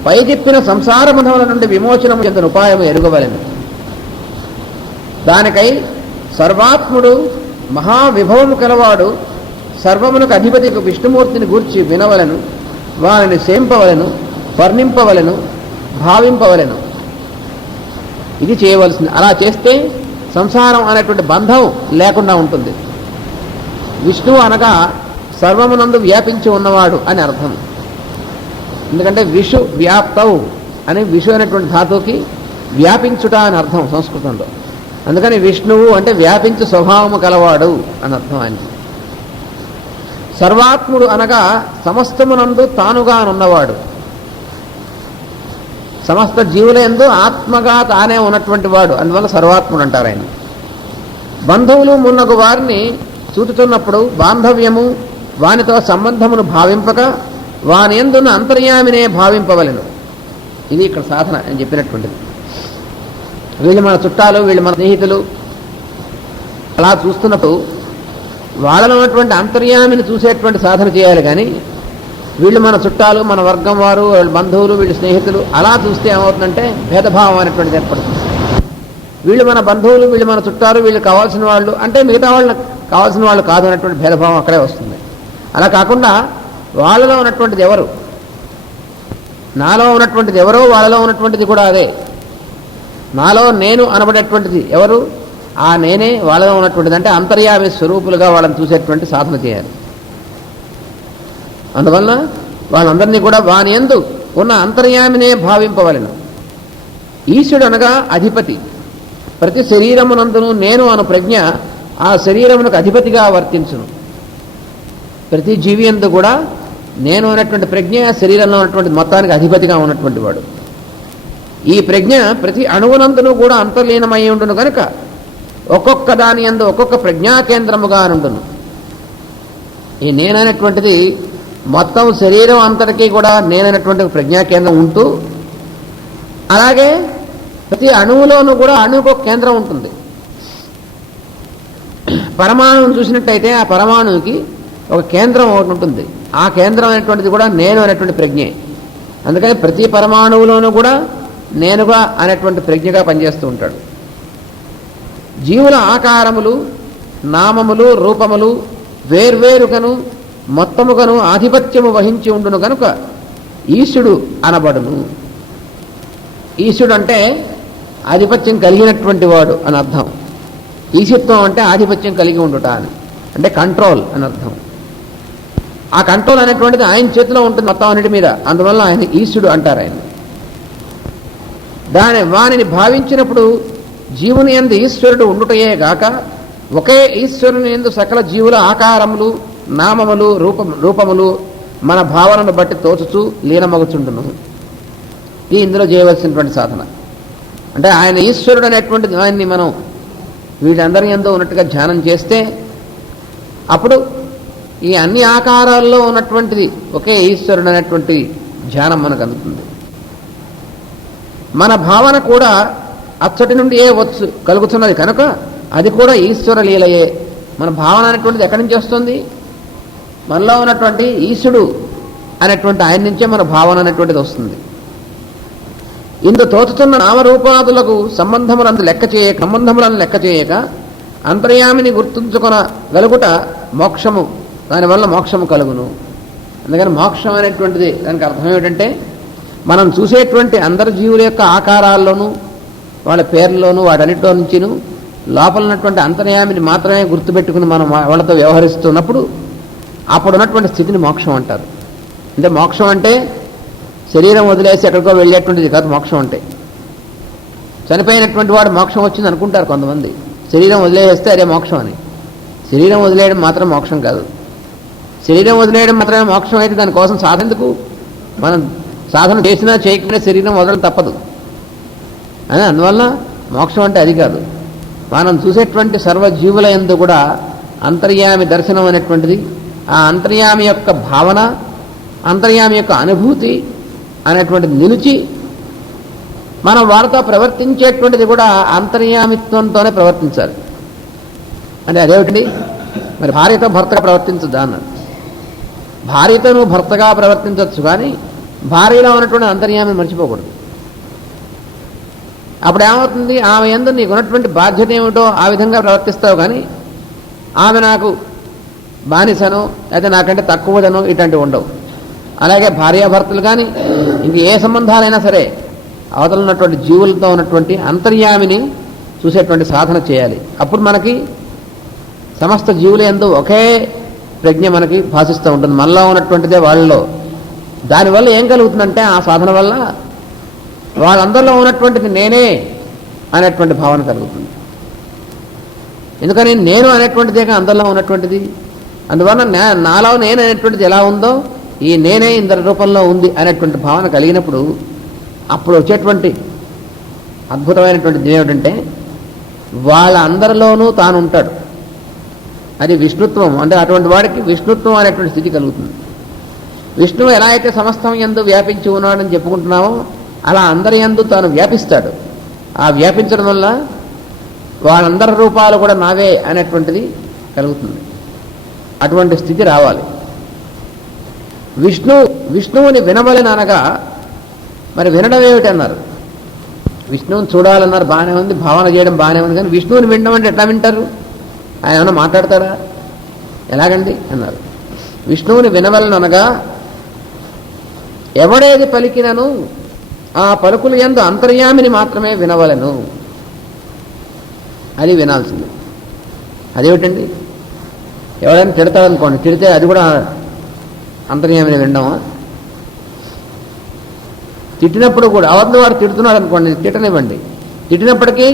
పై చెప్పిన సంసార బంధముల నుండి విమోచనం చెందిన ఉపాయం ఎరుగవలెను. దానికై సర్వాత్ముడు మహావిభవము కలవాడు సర్వమునకు అధిపతికి విష్ణుమూర్తిని గూర్చి వినవలను, వారిని సేంపవలను, వర్ణింపవలను, భావింపవలను. ఇది చేయవలసింది. అలా చేస్తే సంసారం అనేటువంటి బంధం లేకుండా ఉంటుంది. విష్ణువు అనగా సర్వమునందు వ్యాపించి ఉన్నవాడు అని అర్థం. ఎందుకంటే విషు వ్యాప్తవు అని విషు అనేటువంటి ధాతువుకి వ్యాపించుట అని అర్థం సంస్కృతంలో. అందుకని విష్ణువు అంటే వ్యాపించు స్వభావము కలవాడు అని అర్థం ఆయనకి. సర్వాత్ముడు అనగా సమస్తమునందు తానుగానున్నవాడు, సమస్త జీవులందు ఆత్మగా తానే ఉన్నటువంటి వాడు, అందువల్ల సర్వాత్ముడు అంటారు ఆయన. బంధువులు మున్నగు వారిని చూచుతున్నప్పుడు బాంధవ్యము వానితో సంబంధమును భావింపక వాని యందున్న అంతర్యామినే భావింపవలెను. ఇది ఇక్కడ సాధన అని చెప్పినటువంటిది. వీళ్ళు మన చుట్టాలు, వీళ్ళు మన స్నేహితులు అలా చూస్తున్నప్పుడు వాళ్ళలో ఉన్నటువంటి అంతర్యామిని చూసేటువంటి సాధన చేయాలి. కానీ వీళ్ళు మన చుట్టాలు, మన వర్గం వారు, వీళ్ళ బంధువులు, వీళ్ళు స్నేహితులు అలా చూస్తే ఏమవుతుందంటే భేదభావం అనేటువంటిది ఏర్పడుతుంది. వీళ్ళు మన బంధువులు, వీళ్ళు మన చుట్టాలు, వీళ్ళు కావాల్సిన వాళ్ళు అంటే మిగతా వాళ్ళకి కావాల్సిన వాళ్ళు కాదు అనేటువంటి భేదభావం అక్కడే వస్తుంది. అలా కాకుండా వాళ్ళలో ఉన్నటువంటిది ఎవరు, నాలో ఉన్నటువంటిది ఎవరో వాళ్ళలో ఉన్నటువంటిది కూడా అదే. నాలో నేను అనబడేటువంటిది ఎవరు, ఆ నేనే వాళ్ళలో ఉన్నటువంటిది. అంటే అంతర్యామి స్వరూపులుగా వాళ్ళని చూసేటువంటి సాధన చేయాలి. అందువల్ల వాళ్ళందరినీ కూడా వాని యందు ఉన్న అంతర్యామినే భావింపవలెను. ఈశ్వరుడు అనగా అధిపతి. ప్రతి శరీరమునందును నేను అను ప్రజ్ఞ ఆ శరీరమునకు అధిపతిగా వర్తించును. ప్రతి జీవి యందు కూడా నేను అనేటువంటి ప్రజ్ఞ శరీరంలో ఉన్నటువంటి మొత్తానికి అధిపతిగా ఉన్నటువంటి వాడు. ఈ ప్రజ్ఞ ప్రతి అణువునందును కూడా అంతర్లీనమై ఉండును కనుక ఒక్కొక్క దాని యందు ఒక్కొక్క ప్రజ్ఞా కేంద్రముగా నుండును. ఈ నేననేటువంటిది మొత్తం శరీరం అంతటికీ కూడా నేననేటువంటి ప్రజ్ఞా కేంద్రం ఉంటూ, అలాగే ప్రతి అణువులోనూ కూడా అణువుకు ఒక కేంద్రం ఉంటుంది. పరమాణువును చూసినట్టయితే ఆ పరమాణువుకి ఒక కేంద్రం ఒకటి ఉంటుంది. ఆ కేంద్రం అనేటువంటిది కూడా నేను అనేటువంటి ప్రజ్ఞే. అందుకని ప్రతి పరమాణువులోనూ కూడా నేనుగా అనేటువంటి ప్రజ్ఞగా పనిచేస్తూ ఉంటాడు. జీవుల ఆకారములు, నామములు, రూపములు వేర్వేరుగను మొత్తముగను ఆధిపత్యము వహించి ఉండును కనుక ఈశుడు అనబడును. ఈశుడు అంటే ఆధిపత్యం కలిగినటువంటి వాడు అని అర్థం. ఈశిత్వం అంటే ఆధిపత్యం కలిగి ఉండుట అని, అంటే కంట్రోల్ అని అర్థం. ఆ కంట్రోల్ అనేటువంటిది ఆయన చేతిలో ఉంటుంది మొత్తం అన్నిటి మీద. అందువల్ల ఆయన ఈశుడు అంటారు. ఆయన వానిని భావించినప్పుడు జీవుని యందు ఈశ్వరుడు ఉండుటయే గాక ఒకే ఈశ్వరుని యందు సకల జీవుల ఆకారములు, నామములు, రూపములు మన భావనను బట్టి తోచుచూ లీనమగుచుండును. ఇది ఇందులో చేయవలసినటువంటి సాధన. అంటే ఆయన ఈశ్వరుడు అనేటువంటి దాన్ని మనం వీళ్ళందరి యందు ఉన్నట్టుగా ధ్యానం చేస్తే అప్పుడు ఈ అన్ని ఆకారాల్లో ఉన్నటువంటిది ఒకే ఈశ్వరుడు అనేటువంటి ధ్యానం మనకు అందుతుంది. మన భావన కూడా అచ్చటి నుండి కలుగుతున్నది కనుక అది కూడా ఈశ్వర లీలయే. మన భావన అనేటువంటిది ఎక్కడి నుంచి వస్తుంది? మనలో ఉన్నటువంటి ఈశుడు అనేటువంటి ఆయన నుంచే మన భావన అనేటువంటిది వస్తుంది. ఇందు తోచుతున్న నామరూపాదులకు సంబంధములను లెక్క చేయక అంతర్యామిని గుర్తుంచుకొనగలుగుట మోక్షము. దానివల్ల మోక్షము కలుగును. అందుకని మోక్షం అనేటువంటిది దానికి అర్థం ఏమిటంటే మనం చూసేటువంటి అందరి జీవుల యొక్క ఆకారాల్లోనూ వాళ్ళ పేర్లలోనూ వాటన్నిటిలో నుంచిను లోపల ఉన్నటువంటి అంతర్యామిని మాత్రమే గుర్తుపెట్టుకుని మనం వాళ్ళతో వ్యవహరిస్తున్నప్పుడు అప్పుడు ఉన్నటువంటి స్థితిని మోక్షం అంటారు. అంటే మోక్షం అంటే శరీరం వదిలేసి ఎక్కడికో వెళ్ళేటువంటిది కాదు. మోక్షం అంటే చనిపోయినటువంటి వాడు మోక్షం వచ్చింది అనుకుంటారు కొంతమంది. శరీరం వదిలేస్తే అదే మోక్షం అని. శరీరం వదిలేయడం మాత్రం మోక్షం కాదు. శరీరం వదిలేయడం మాత్రమే మోక్షం అయితే దానికోసం సాధెందుకు? మనం సాధన చేసినా చేయకపోయినా శరీరం వదలడం తప్పదు అని. అందువల్ల మోక్షం అంటే అది కాదు. మనం చూసేటువంటి సర్వజీవుల యందు కూడా అంతర్యామి దర్శనం అనేటువంటిది, ఆ అంతర్యామి యొక్క భావన, అంతర్యామి యొక్క అనుభూతి అనేటువంటిది నిలిచి మనం వారితో ప్రవర్తించేటువంటిది కూడా అంతర్యామిత్వంతోనే ప్రవర్తించాలి. అంటే అదేమిటి? మరి భార్యతో భర్తగా ప్రవర్తించద్దా అన్నాడు. భార్యతో నువ్వు భర్తగా ప్రవర్తించవచ్చు, కానీ భార్యలో ఉన్నటువంటి అంతర్యామిని మర్చిపోకూడదు. అప్పుడు ఏమవుతుంది? ఆమె యందు నీకు ఉన్నటువంటి బాధ్యత ఏమిటో ఆ విధంగా ప్రవర్తిస్తావు. కానీ ఆమె నాకు బానిసను అయితే నాకంటే తక్కువదను ఇట్లాంటివి ఉండవు. అలాగే భార్యాభర్తలు కానీ ఇంక ఏ సంబంధాలైనా సరే అవతల ఉన్నటువంటి జీవులతో ఉన్నటువంటి అంతర్యామిని చూసేటువంటి సాధన చేయాలి. అప్పుడు మనకి సమస్త జీవుల యందు ఒకే ప్రజ్ఞ మనకి భాషిస్తూ ఉంటుంది. మనలో ఉన్నటువంటిదే వాళ్ళలో దానివల్ల ఏం కలుగుతుందంటే ఆ సాధన వల్ల వాళ్ళందరిలో ఉన్నటువంటిది నేనే అనేటువంటి భావన కలుగుతుంది. ఎందుకని నేను అనేటువంటిదే అందరిలో ఉన్నటువంటిది. అందువల్ల నాలో నేను అనేటువంటిది ఎలా ఉందో ఈ నేనే ఇందరి రూపంలో ఉంది అనేటువంటి భావన కలిగినప్పుడు అప్పుడు వచ్చేటువంటి అద్భుతమైనటువంటిది ఏమిటంటే వాళ్ళందరిలోనూ తాను ఉంటాడు. అది విష్ణుత్వం. అంటే అటువంటి వాడికి విష్ణుత్వం అనేటువంటి స్థితి కలుగుతుంది. విష్ణువు ఎలా అయితే సమస్తం యందు వ్యాపించి ఉన్నాడని చెప్పుకుంటున్నామో అలా అందరి యందు తాను వ్యాపిస్తాడు. ఆ వ్యాపించడం వల్ల వాళ్ళందరి రూపాలు కూడా నావే అనేటువంటిది కలుగుతుంది. అటువంటి స్థితి రావాలి. విష్ణువుని వినవలని అనగా మరి వినడం ఏమిటి అన్నారు. విష్ణువుని చూడాలన్నారు, బాగానే ఉంది, భావన చేయడం బాగానే ఉంది, కానీ విష్ణువుని వినడం అంటే ఎట్లా వింటారు? ఆయన ఏమన్నా మాట్లాడతారా? ఎలాగండి అన్నారు. విష్ణువుని వినవలని అనగా ఎవడేది పలికినను ఆ పలుకులు యందు అంతర్యామిని మాత్రమే వినవలను. అది వినాల్సింది. అదేమిటండి? ఎవరైనా తిడతాడనుకోండి, తిడితే అది కూడా అంతర్యామిని వినడమా? తిట్టినప్పుడు కూడా అవతల వాడు తిడుతున్నాడు అనుకోండి, తిట్టనివ్వండి. తిట్టినప్పటికీ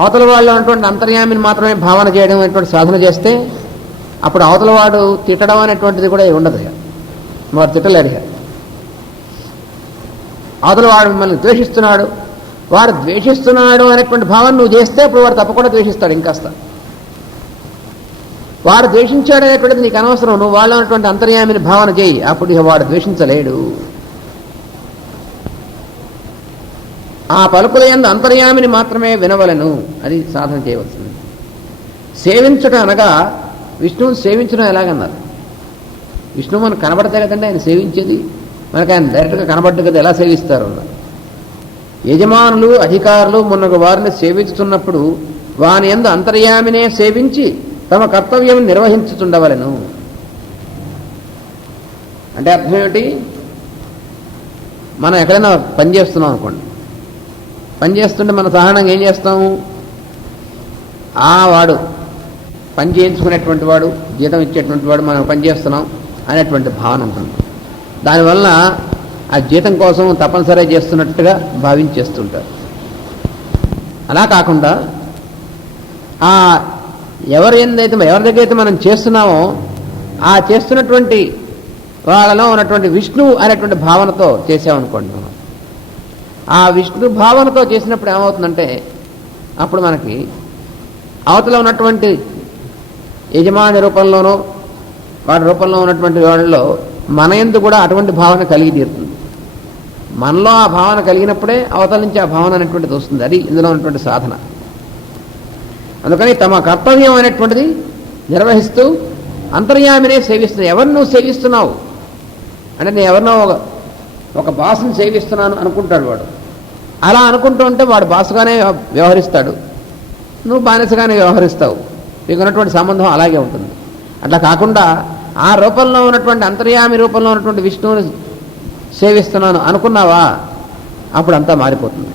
అవతల వాళ్ళు అటువంటి అంతర్యామిని మాత్రమే భావన చేయడం అనేటువంటి సాధన చేస్తే అప్పుడు అవతల వాడు తిట్టడం అనేటువంటిది కూడా ఉండదు. వాడు తిట్టలేడు. అవతల వాడు మిమ్మల్ని ద్వేషిస్తున్నాడు, వాడు ద్వేషిస్తున్నాడు అనేటువంటి భావన నువ్వు చేస్తే అప్పుడు వాడు తప్పకుండా ద్వేషిస్తాడు. ఇంకాస్త వాడు ద్వేషించాడు అనేటువంటిది నీకు అనవసరం. నువ్వు వాళ్ళు అన్నటువంటి అంతర్యామిని భావన చేయి, అప్పుడు ఇక వాడు ద్వేషించలేడు. ఆ పలుకుల యందు అంతర్యామిని మాత్రమే వినవలను. అది సాధన చేయవలసింది. సేవించడం అనగా విష్ణువుని సేవించడం ఎలాగన్నారు? విష్ణువు మనకు కనబడతాయి కదండి ఆయన సేవించేది. మనకు ఆయన డైరెక్ట్గా కనబడ్డు కదా, ఎలా సేవిస్తారు? యజమానులు అధికారులు మున్నగు వారిని సేవించుతున్నప్పుడు వాని యందు అంతర్యామినే సేవించి తమ కర్తవ్యం నిర్వహించుతుండవలను. అంటే అర్థం ఏమిటి? మనం ఎక్కడైనా పని చేస్తున్నాం అనుకోండి, పని చేస్తుంటే మనం సాధారణంగా ఏం చేస్తాము? వాడు పని చేయించుకునేటువంటి వాడు, జీతం ఇచ్చేటువంటి వాడు, మనం పని చేస్తున్నాం అనేటువంటి భావన ఉంటుంది. దానివల్ల ఆ జీతం కోసం తప్పనిసరిగా చేస్తున్నట్టుగా భావించేస్తుంటారు. అలా కాకుండా ఎవరి దగ్గర అయితే మనం చేస్తున్నామో ఆ చేస్తున్నటువంటి వాళ్ళలో ఉన్నటువంటి విష్ణువు అనేటువంటి భావనతో చేసామనుకోండి, మనం ఆ విష్ణు భావనతో చేసినప్పుడు ఏమవుతుందంటే అప్పుడు మనకి అవతల ఉన్నటువంటి యజమాని రూపంలోనో వాడి రూపంలో ఉన్నటువంటి వాళ్ళలో మన యందు కూడా అటువంటి భావన కలిగి తీరుతుంది. మనలో ఆ భావన కలిగినప్పుడే అవతల నుంచి ఆ భావన అనేటువంటిది వస్తుంది. అది ఇందులో ఉన్నటువంటి సాధన. అందుకని తమ కర్తవ్యం అనేటువంటిది నిర్వహిస్తూ అంతర్యామినే సేవిస్తుంది. ఎవరిని నువ్వు సేవిస్తున్నావు అంటే నేను ఎవరినో ఒక బాసుని సేవిస్తున్నాను అనుకుంటాడు వాడు. అలా అనుకుంటూ ఉంటే వాడు బాసుగానే వ్యవహరిస్తాడు, నువ్వు బానిసగానే వ్యవహరిస్తావు. మీకు ఉన్నటువంటి సంబంధం అలాగే ఉంటుంది. అట్లా కాకుండా ఆ రూపంలో ఉన్నటువంటి అంతర్యామి రూపంలో ఉన్నటువంటి విష్ణువుని సేవిస్తున్నాను అనుకున్నావా, అప్పుడు అంతా మారిపోతుంది.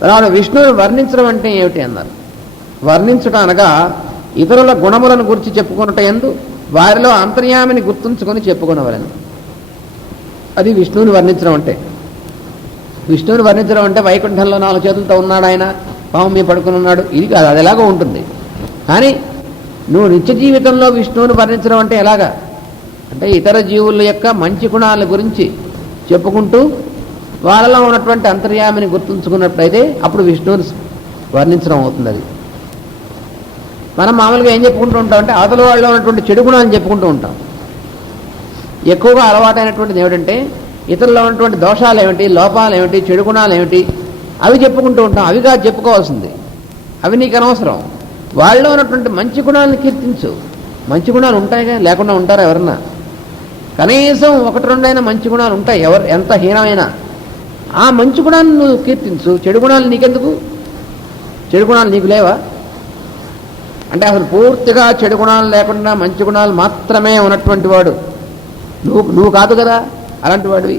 తర్వాత విష్ణువుని వర్ణించడం అంటే ఏమిటి అన్నారు. వర్ణించడం అనగా ఇతరుల గుణములను గురించి చెప్పుకున్నట యందు వారిలో అంతర్యామిని గుర్తుంచుకొని చెప్పుకునవలను. అది విష్ణువుని వర్ణించడం అంటే. విష్ణువుని వర్ణించడం అంటే వైకుంఠంలో 4 చేతులతో ఉన్నాడు ఆయన, పాము మీద పడుకుని ఉన్నాడు, ఇది కాదు. అది ఎలాగో ఉంటుంది. కానీ నువ్వు నిత్య జీవితంలో విష్ణువుని వర్ణించడం అంటే ఎలాగా అంటే ఇతర జీవుల యొక్క మంచి గుణాల గురించి చెప్పుకుంటూ వాళ్ళలో ఉన్నటువంటి అంతర్యామిని గుర్తుంచుకున్నట్లయితే అప్పుడు విష్ణువుని వర్ణించడం అవుతుంది. అది మనం మామూలుగా ఏం చెప్పుకుంటూ ఉంటాం అంటే అవతల వాళ్ళలో ఉన్నటువంటి చెడు గుణాలను చెప్పుకుంటూ ఉంటాం. ఎక్కువగా అలవాటైనటువంటిది ఏమిటంటే ఇతరుల్లో ఉన్నటువంటి దోషాలు ఏమిటి, లోపాలు ఏమిటి, చెడు గుణాలు ఏమిటి, అవి చెప్పుకుంటూ ఉంటాం. అవి కాదు చెప్పుకోవాల్సింది, అవి నీకు అనవసరం. వాళ్ళలో ఉన్నటువంటి మంచి గుణాలను కీర్తించు. మంచి గుణాలు ఉంటాయిగా, లేకుండా ఉంటారా ఎవరన్నా? కనీసం 1-2 అయినా మంచి గుణాలు ఉంటాయి, ఎవరు ఎంత హీనమైనా. ఆ మంచి గుణాన్ని నువ్వు కీర్తించు. చెడు గుణాలు నీకెందుకు? చెడు గుణాలు నీకు లేవా? అంటే అసలు పూర్తిగా చెడు గుణాలు లేకుండా మంచి గుణాలు మాత్రమే ఉన్నటువంటి వాడు నువ్వు కాదు కదా. అలాంటి వాడివి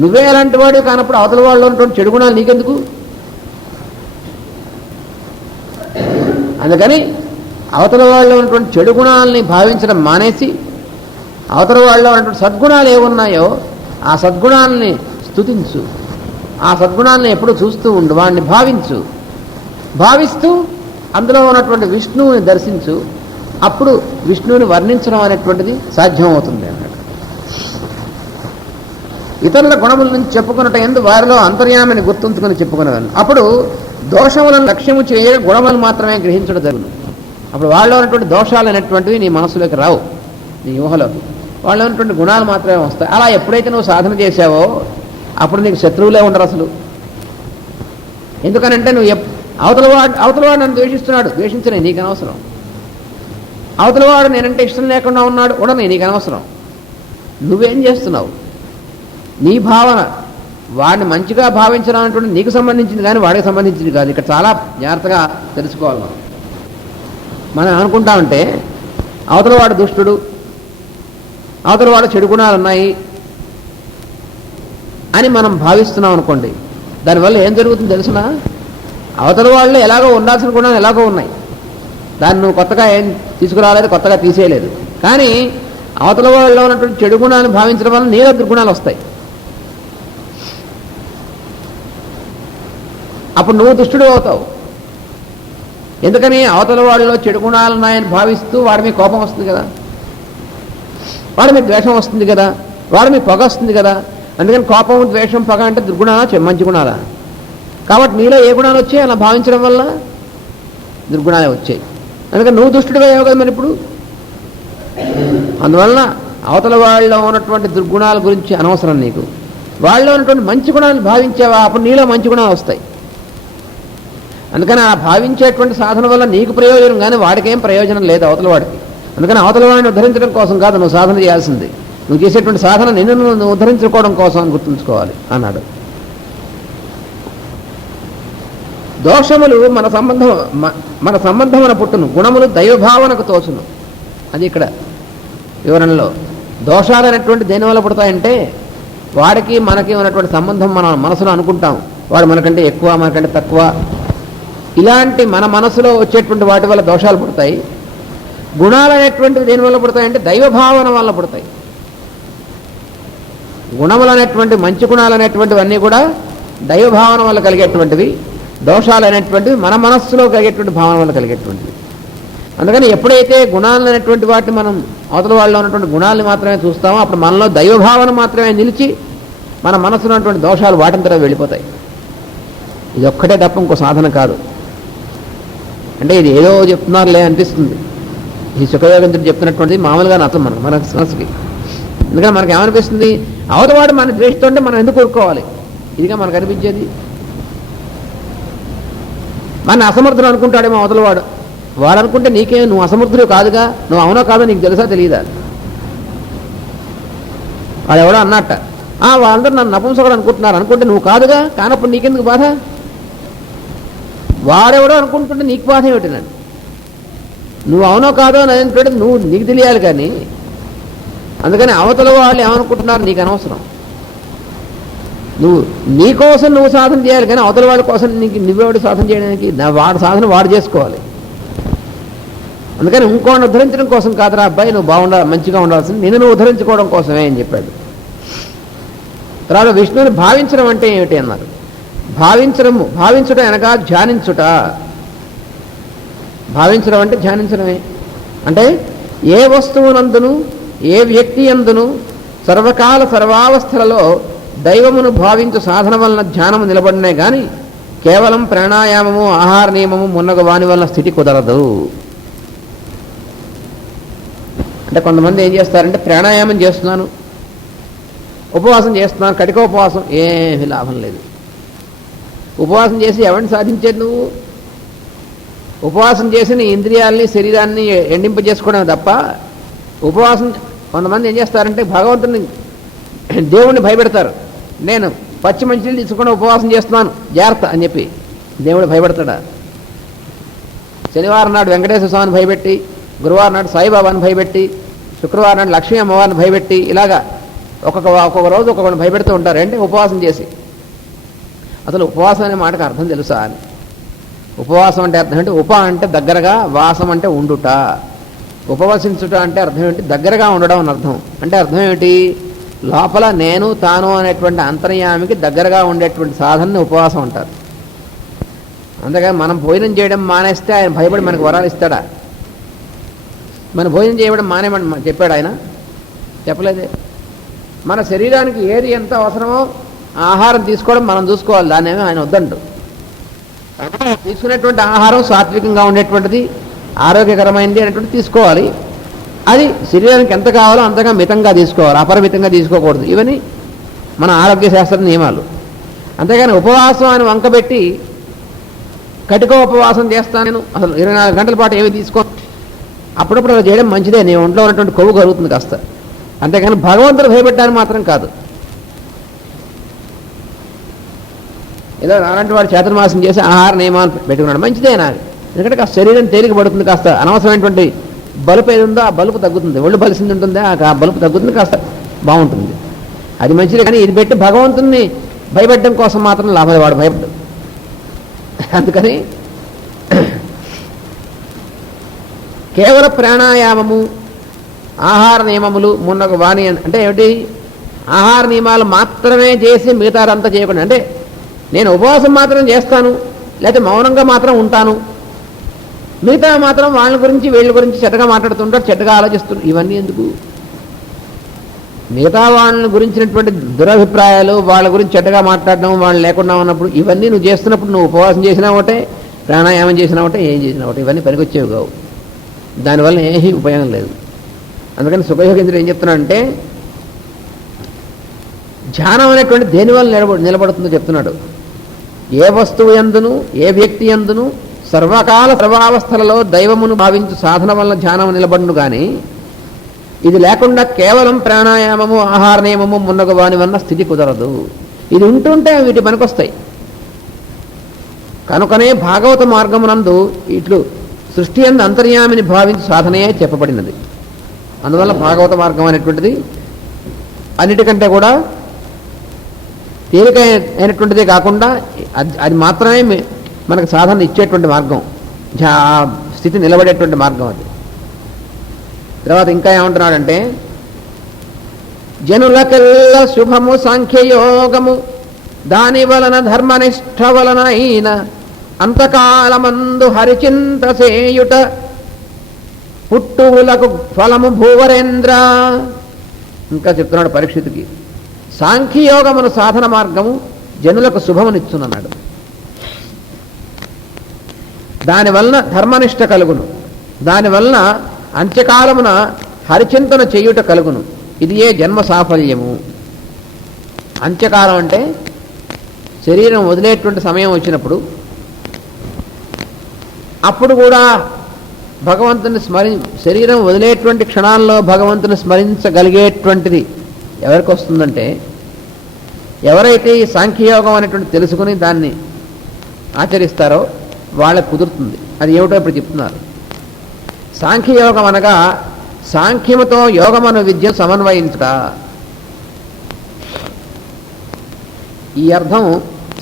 నువ్వే. అలాంటి వాడివి కానప్పుడు అవతల వాళ్ళు ఉన్నటువంటి చెడు గుణాలు నీకెందుకు? అందుకని అవతల వాళ్ళు ఉన్నటువంటి చెడు గుణాలని భావించడం మానేసి అవతల వాళ్ళలో ఉన్నటువంటి సద్గుణాలు ఏమున్నాయో ఆ సద్గుణాలని స్తుతించు, ఆ సద్గుణాలను ఎప్పుడు చూస్తూ ఉండు, వాడిని భావించు, భావిస్తూ అందులో ఉన్నటువంటి విష్ణువుని దర్శించు, అప్పుడు విష్ణువుని వర్ణించడం అనేటువంటిది సాధ్యమవుతుంది అన్నాడు. ఇతరుల గుణముల నుంచి చెప్పుకున్నట్టు ఎందు వారిలో అంతర్యామిని గుర్తుంచుకుని చెప్పుకునేవాళ్ళు. అప్పుడు దోషములను లక్ష్యము చేయ గుణములను మాత్రమే గ్రహించడం జరుగును. అప్పుడు వాళ్ళలో ఉన్నటువంటి దోషాలు అనేటువంటివి నీ మనసులోకి రావు, నీ ఊహలోకి. వాళ్ళలో ఉన్నటువంటి గుణాలు మాత్రమే వస్తాయి. అలా ఎప్పుడైతే నువ్వు సాధన చేశావో అప్పుడు నీకు శత్రువులే ఉండరు అసలు. ఎందుకనంటే నువ్వు అవతలవాడు నన్ను ద్వేషిస్తున్నాడు, ద్వేషించనే నీకు అనవసరం. అవతలవాడు నేనంటే ఇష్టం లేకుండా ఉన్నాడు, ఉండనే నీకు అనవసరం. నువ్వేం చేస్తున్నావు? నీ భావన వాడిని మంచిగా భావించడం అనేటువంటి నీకు సంబంధించింది కానీ వాడికి సంబంధించింది కాదు. ఇక్కడ చాలా జాగ్రత్తగా తెలుసుకోవాలి. మనం అనుకుంటామంటే అవతలవాడు దుష్టుడు, అవతలవాడు చెడు గుణాలు ఉన్నాయి అని మనం భావిస్తున్నాం అనుకోండి. దానివల్ల ఏం జరుగుతుందో తెలుసునా? అవతల వాళ్ళు ఎలాగో ఉండాల్సిన గుణాలు ఎలాగో ఉన్నాయి, దాన్ని నువ్వు కొత్తగా ఏం తీసుకురాలేదు, కొత్తగా తీసేయలేదు. కానీ అవతల వాళ్ళలో ఉన్నటువంటి చెడు గుణాన్ని భావించడం వల్ల నీలో దుర్గుణాలు వస్తాయి. అప్పుడు నువ్వు దుష్టుడు అవుతావు. ఎందుకని? అవతల వాళ్ళలో చెడు గుణాలు ఉన్నాయని భావిస్తూ వాడి మీద కోపం వస్తుంది కదా, వాడి మీద ద్వేషం వస్తుంది కదా, వాడి మీద పొగ వస్తుంది కదా. అందుకని కోపం, ద్వేషం, పగ అంటే దుర్గుణాలా మంచి గుణాలా? కాబట్టి నీలో ఏ గుణాలు వచ్చాయి అలా భావించడం వల్ల దుర్గుణాలే వచ్చాయి. అందుకని నువ్వు దుష్టుడిగా అయ్యావు కదా మరి ఇప్పుడు. అందువలన అవతల వాళ్ళలో ఉన్నటువంటి దుర్గుణాల గురించి అనవసరం నీకు. వాళ్ళలో ఉన్నటువంటి మంచి గుణాలు భావించావా అప్పుడు నీలో మంచి గుణాలు వస్తాయి. అందుకని ఆ భావించేటువంటి సాధన వల్ల నీకు ప్రయోజనం కానీ వాడికేం ప్రయోజనం లేదు అవతల వాడికి. అందుకని అవతల వాడిని ఉద్ధరించడం కోసం కాదు నువ్వు సాధన చేయాల్సింది. నువ్వు చేసేటువంటి సాధన నిన్ను నువ్వు ఉద్ధరించుకోవడం కోసం అని గుర్తుంచుకోవాలి అన్నాడు. దోషములు మన సంబంధమున పుట్టును, గుణములు దైవభావనకు తోచును. అది ఇక్కడ వివరణలో. దోషాలు అనేటువంటి దేనివల్ల పుడతాయంటే వాడికి మనకి ఉన్నటువంటి సంబంధం మన మనసులో అనుకుంటాం. వాడు మనకంటే ఎక్కువ, మనకంటే తక్కువ, ఇలాంటి మన మనసులో వచ్చేటువంటి వాటి వల్ల దోషాలు పుడతాయి. గుణాలు అనేటువంటివి దేనివల్ల పుడతాయంటే దైవభావన వల్ల పుడతాయి. గుణములు అనేటువంటి మంచి గుణాలు అనేటువంటివన్నీ కూడా దైవభావన వల్ల కలిగేటువంటివి. దోషాలు అనేటువంటివి మన మనస్సులో కలిగేటువంటి భావన వల్ల కలిగేటువంటివి. అందుకని ఎప్పుడైతే గుణాలు అనేటువంటి వాటిని మనం అవతల వాళ్ళలో ఉన్నటువంటి గుణాలను మాత్రమే చూస్తామో అప్పుడు మనలో దైవభావన మాత్రమే నిలిచి మన మనసులో ఉన్నటువంటి దోషాలు వాటింతలో వెళ్ళిపోతాయి. ఇది ఒక్కటే తప్ప ఇంకో సాధన కాదు. అంటే ఇది ఏదో చెప్తున్నారులే అనిపిస్తుంది. ఈ సుఖయోగంతుడు చెప్తున్నటువంటిది మామూలుగా అర్థం మన మనసుకి. ఎందుకంటే మనకి ఏమనిపిస్తుంది? అవతలవాడు మన ద్వేషిస్తుంటే మనం ఎందుకు కోరుకోవాలి? ఇదిగా మనకు అనిపించేది. మన అసమర్థుడు అనుకుంటాడేమో అవతలవాడు. వాడు అనుకుంటే నీకే నువ్వు అసమర్థుడు కాదుగా, నువ్వు అవునో కాదో నీకు తెలుసా తెలియదా? వాడు ఎవడో అన్నట్ట, వాళ్ళందరూ నన్ను నపుంసకుడు అనుకుంటున్నారు అనుకుంటే నువ్వు కాదుగా, కానప్పుడు నీకెందుకు బాధ? వాడెవడో అనుకుంటుంటే నీకు బాధ ఏమిటి? నన్ను నువ్వు అవునో కాదో అని అనుకుంటే నువ్వు నీకు తెలియాలి. కానీ అందుకని అవతల వాళ్ళు ఏమనుకుంటున్నారు నీకు అనవసరం. నువ్వు నీ కోసం నువ్వు సాధన చేయాలి, కానీ అవతల వాళ్ళ కోసం నీకు నువ్వెవడు సాధన చేయడానికి? వాడు సాధన వాడు చేసుకోవాలి. అందుకని ఇంకోని ఉద్ధరించడం కోసం కాదురా అబ్బాయి, నువ్వు బాగుండాలి, మంచిగా ఉండాల్సింది నిన్ను నువ్వు ఉద్ధరించుకోవడం కోసమే అని చెప్పాడు. తర్వాత విష్ణువుని భావించడం అంటే ఏమిటి అన్నారు. భావించడం అనగా ధ్యానించుట. భావించడం అంటే ధ్యానించడమే. అంటే ఏ వస్తువునందును ఏ వ్యక్తి యందును సర్వకాల సర్వావస్థలలో దైవమును భావించు సాధన వలన ధ్యానము నిలబడినే కానీ కేవలం ప్రాణాయామము, ఆహార నియమము మున్నగ వాని వలన స్థితి కుదరదు. అంటే కొంతమంది ఏం చేస్తారంటే ప్రాణాయామం చేస్తున్నాను, ఉపవాసం చేస్తున్నాను, కటిక ఉపవాసం, ఏమీ లాభం లేదు. ఉపవాసం చేసి ఎవరిని సాధించేది నువ్వు? ఉపవాసం చేసి నీ ఇంద్రియాలని శరీరాన్ని ఎండింపజేసుకోవడం తప్ప ఉపవాసం. కొంతమంది ఏం చేస్తారంటే భగవంతుని దేవుణ్ణి భయపెడతారు. నేను పచ్చి మంచినీళ్ళు తీసుకుని ఉపవాసం చేస్తున్నాను జాగ్రత్త అని చెప్పి దేవుడు భయపెడతాడా? శనివారం నాడు వెంకటేశ్వర స్వామిని భయపెట్టి, గురువారం నాడు సాయిబాబాని భయపెట్టి, శుక్రవారం నాడు లక్ష్మీ అమ్మవారిని భయపెట్టి, ఇలాగా ఒక్కొక్క రోజు ఒక్కొక్కరిని భయపెడుతూ ఉంటారు. అంటే ఉపవాసం చేసి. అసలు ఉపవాసం అనే మాటకు అర్థం తెలుసా అని? ఉపవాసం అంటే అర్థం అంటే ఉప అంటే దగ్గరగా, వాసం అంటే ఉండుట. ఉపవసించుట అంటే అర్థం ఏంటి? దగ్గరగా ఉండడం అని అర్థం. అంటే అర్థం ఏమిటి? లోపల నేను తాను అనేటువంటి అంతర్యామికి దగ్గరగా ఉండేటువంటి సాధనని ఉపవాసం అంటారు. అందుకని మనం భోజనం చేయడం మానేస్తే ఆయన భయపడి మనకు వరాలు ఇస్తాడా? మన భోజనం చేయడం మానేమని చెప్పాడు ఆయన? చెప్పలేదే. మన శరీరానికి ఏది ఎంత అవసరమో ఆహారం తీసుకోవడం మనం చూసుకోవాలి, దాన్ని ఏమీ ఆయన వద్దంటు. తీసుకునేటువంటి ఆహారం సాత్వికంగా ఉండేటువంటిది, ఆరోగ్యకరమైనది అనేటువంటి తీసుకోవాలి. అది శరీరానికి ఎంత కావాలో అంతగా మితంగా తీసుకోవాలి, అపరిమితంగా తీసుకోకూడదు. ఇవన్నీ మన ఆరోగ్య శాస్త్ర నియమాలు. అంతేగాని ఉపవాసం అని వంకబెట్టి కటిక ఉపవాసం చేస్తాను నేను, అసలు 24 గంటల పాటు ఏమి తీసుకో, అప్పుడప్పుడు అలా చేయడం మంచిదే. నీ ఒంట్లో ఉన్నటువంటి కొవ్వు కరుగుతుంది కాస్త. అంతేగాని భగవంతుడు భయపెట్టాలని మాత్రం కాదు. ఏదో అలాంటి వాడు చాతుర్మాసం చేసి ఆహార నియమాలు పెట్టుకున్నాడు, మంచిదే నాకు. ఎందుకంటే కాస్త శరీరం తేలిక పడుతుంది, కాస్త అనవసరమైనటువంటి బలుపు ఏది ఉందో ఆ బలుపు తగ్గుతుంది, ఒళ్ళు బలిసింది ఉంటుందా ఆ బలుపు తగ్గుతుంది, కాస్త బాగుంటుంది, అది మంచిదే. కానీ ఇది పెట్టి భగవంతుని భయపెట్టడం కోసం మాత్రం లాభం, వాడు భయపడ్డు. అందుకని కేవల ప్రాణాయామము, ఆహార నియమములు మున్నగు వాణి అంటే ఏమిటి? ఆహార నియమాలు మాత్రమే చేసి మిగతాదంతా చేయకుండా, అంటే నేను ఉపవాసం మాత్రం చేస్తాను, లేకపోతే మౌనంగా మాత్రం ఉంటాను, మిగతా మాత్రం వాళ్ళ గురించి వీళ్ళ గురించి చెడ్డగా మాట్లాడుతుంటారు, చెడ్డగా ఆలోచిస్తుంటారు. ఇవన్నీ ఎందుకు? మిగతా వాళ్ళని గురించినటువంటి దురభిప్రాయాలు, వాళ్ళ గురించి చెడ్డగా మాట్లాడడం, వాళ్ళు లేకుండా ఉన్నప్పుడు ఇవన్నీ నువ్వు చేస్తున్నప్పుడు నువ్వు ఉపవాసం చేసినా ఒకటే, ప్రాణాయామం చేసినా ఒకటే, ఏం చేసినా ఒకటే, ఇవన్నీ పనికొచ్చేవి కావు. దానివల్ల ఏమీ ఉపయోగం లేదు. అందుకని సుఖయోగేంద్రుడు ఏం చెప్తున్నాడంటే, ధ్యానం అనేటువంటి దేనివల్ల నిలబడుతుందో చెప్తున్నాడు. ఏ వస్తువు యందును ఏ వ్యక్తి యందును సర్వకాల సర్వావస్థలలో దైవమును భావించు సాధన వల్ల ధ్యానం నిలబడును. కానీ ఇది లేకుండా కేవలం ప్రాణాయామము, ఆహార నియమము మున్నగు వాని వల్ల స్థితి కుదరదు. ఇది ఉంటుంటే వీటి పనికొస్తాయి. కనుకనే భాగవత మార్గమునందు ఇట్లు సృష్టి యందు అంతర్యామిని భావించి సాధనయే చెప్పబడినది. అందువల్ల భాగవత మార్గం అనేటువంటిది అన్నిటికంటే కూడా తేలిక అయినటువంటిదే కాకుండా అది మాత్రమే మనకు సాధన ఇచ్చేటువంటి మార్గం, స్థితి నిలబడేటువంటి మార్గం అది. తర్వాత ఇంకా ఏమంటున్నాడంటే, జనులకెల్ల శుభము సాంఖ్యయోగము, దాని వలన ధర్మనిష్ట వలన అయిన అంతకాలమందు హరిచింత సేయుట, పుట్టువులకు ఫలము భూవరేంద్ర. ఇంకా చెప్తున్నాడు పరీక్షితుకి, సాంఖ్యయోగమును సాధన మార్గము జనులకు శుభమునిచ్చునన్నాడు. దానివలన ధర్మనిష్ట కలుగును, దానివలన అంత్యకాలమున హరిచింతన చేయుట కలుగును. ఇది ఏ జన్మ సాఫల్యము. అంత్యకాలం అంటే శరీరం వదిలేటువంటి సమయం వచ్చినప్పుడు, అప్పుడు కూడా భగవంతుని శరీరం వదిలేటువంటి క్షణాల్లో భగవంతుని స్మరించగలిగేటువంటిది ఎవరికి వస్తుందంటే, ఎవరైతే ఈ సాంఖ్యయోగం అనేటువంటి తెలుసుకుని దాన్ని ఆచరిస్తారో వాళ్ళకు కుదురుతుంది. అది ఏమిటో ఇప్పుడు చెప్తున్నారు. సాంఖ్యయోగం అనగా సాంఖ్యముతో యోగమను విద్య సమన్వయించుట. ఈ అర్థం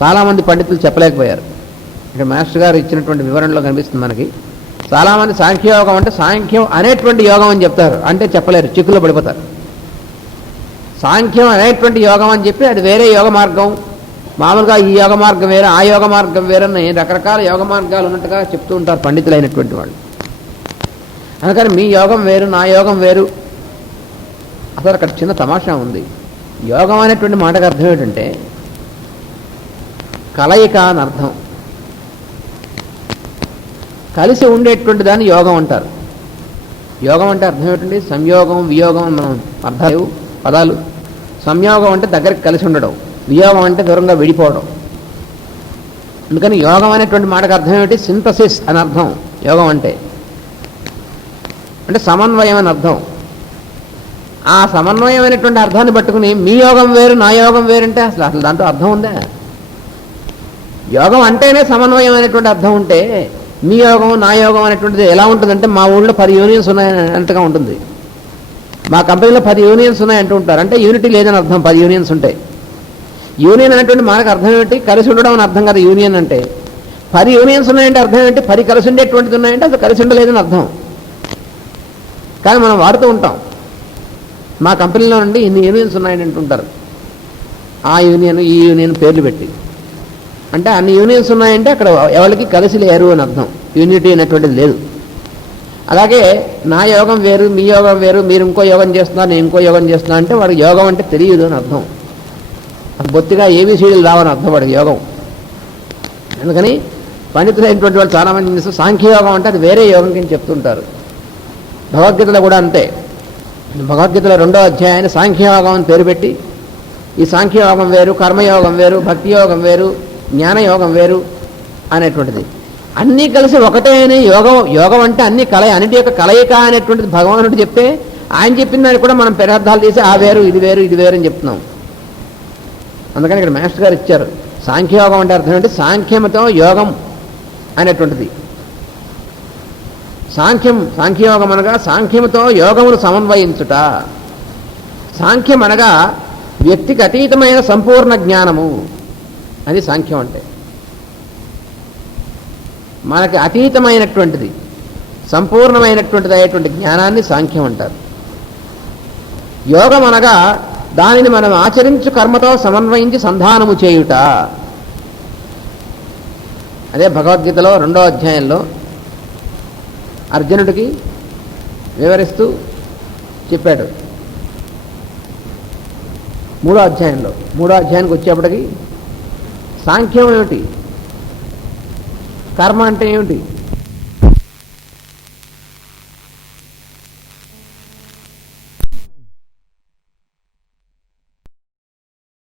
చాలామంది పండితులు చెప్పలేకపోయారు. ఇక్కడ మాస్టర్ గారు ఇచ్చినటువంటి వివరణలో కనిపిస్తుంది మనకి. చాలామంది సాంఖ్యయోగం అంటే సాంఖ్యం అనేటువంటి యోగం అని చెప్తారు, అంటే చెప్పలేరు, చిక్కులో పడిపోతారు. సాంఖ్యం అనేటువంటి యోగం అని చెప్పి అది వేరే యోగ మార్గం, మామూలుగా ఈ యోగ మార్గం వేరే, ఆ యోగ మార్గం వేరని రకరకాల యోగ మార్గాలు ఉన్నట్టుగా చెప్తూ ఉంటారు పండితులైనటువంటి వాళ్ళు. అందుకని మీ యోగం వేరు, నా యోగం వేరు. అసలు అక్కడ చిన్న తమాషా ఉంది. యోగం అనేటువంటి మాటకు అర్థం ఏంటంటే కలయిక అని అర్థం. కలిసి ఉండేటువంటి దాన్ని యోగం అంటారు. యోగం అంటే అర్థం ఏంటండి? సంయోగం, వియోగం, మనం అర్థాలు పదాలు. సంయోగం అంటే దగ్గరికి కలిసి ఉండడం, వియోగం అంటే దూరంగా విడిపోవడం. అందుకని యోగం అనేటువంటి మాటకు అర్థం ఏమిటి? సింథసిస్ అని అర్థం. యోగం అంటే సమన్వయం అని అర్థం. ఆ సమన్వయమైనటువంటి అర్థాన్ని పట్టుకుని మీ యోగం వేరు, నా యోగం వేరంటే అసలు దాంట్లో అర్థం ఉందా? యోగం అంటేనే సమన్వయం అనేటువంటి అర్థం ఉంటే మీ యోగం, నా యోగం అనేటువంటిది ఎలా ఉంటుందంటే, మా ఊళ్ళో 10 యూనియన్స్ ఉన్నాయన్నట్టుగా ఉంటుంది. మా కంపెనీలో 10 యూనియన్స్ ఉన్నాయంటూ ఉంటారు. అంటే యూనిటీ లేదని అర్థం. 10 యూనియన్స్ ఉంటాయి. యూనియన్ అనేటువంటి మనకు అర్థం ఏంటి? కలిసి ఉండడం అని అర్థం కదా యూనియన్ అంటే. 10 యూనియన్స్ ఉన్నాయంటే అర్థం ఏంటి? 10 కలిసి ఉండేటువంటిది ఉన్నాయంటే అసలు కలిసి ఉండలేదని అర్థం. కానీ మనం వాడుతూ ఉంటాం. మా కంపెనీలో నుండి ఇన్ని యూనియన్స్ ఉన్నాయని అంటుంటారు. ఆ యూనియన్ ఈ యూనియన్ పేర్లు పెట్టి, అంటే అన్ని యూనియన్స్ ఉన్నాయంటే అక్కడ ఎవరికి కలిసి లేరు అని అర్థం. యూనిటీ అనేటువంటిది లేదు. అలాగే నా యోగం వేరు, మీ యోగం వేరు, మీరు ఇంకో యోగం చేస్తున్నారు, నేను ఇంకో యోగం చేస్తున్నా అంటే వాడికి యోగం అంటే తెలియదు అని అర్థం. బొత్తిగా ఏబీసీడీలు రావని అర్థం వాడికి యోగం. అందుకని పండితులైనటువంటి వాళ్ళు చాలామంది సాంఖ్యయోగం అంటే అది వేరే యోగం కింద చెప్తుంటారు. భగవద్గీతలో కూడా అంతే. భగవద్గీతలో 2వ అధ్యాయాన్ని సాంఖ్యయోగం అని పేరు పెట్టి, ఈ సాంఖ్యయోగం వేరు, కర్మయోగం వేరు, భక్తి యోగం వేరు, జ్ఞానయోగం వేరు అనేటువంటిది అన్నీ కలిసి ఒకటే అని యోగం. యోగం అంటే అన్ని అన్నిటి యొక్క కలయిక అనేటువంటిది భగవానుడు చెప్తే, ఆయన చెప్పిన దానికి కూడా మనం పెరార్థాలు తీసి ఆ వేరు ఇది వేరు ఇది వేరు అని చెప్తున్నాం. అందుకని ఇక్కడ మాస్టర్ గారు ఇచ్చారు. సాంఖ్యయోగం అంటే అర్థం ఏంటి? సాంఖ్యముతో యోగం అనేటువంటిది. సాంఖ్యయోగం అనగా సాంఖ్యముతో యోగమును సమన్వయించుట. సాంఖ్యం అనగా వ్యక్తికి అతీతమైన సంపూర్ణ జ్ఞానము, అది సాంఖ్యం అంటే. మనకి అతీతమైనటువంటిది, సంపూర్ణమైనటువంటిది అయ్యేటువంటి జ్ఞానాన్ని సాంఖ్యం అంటారు. యోగం అనగా దానిని మనం ఆచరించు కర్మతో సమన్వయించి సంధానము చేయుట. అదే భగవద్గీతలో 2వ అధ్యాయంలో అర్జునుడికి వివరిస్తూ చెప్పాడు. 3వ అధ్యాయానికి వచ్చేప్పటికి సాంఖ్యం ఏమిటి, కర్మ అంటే ఏమిటి,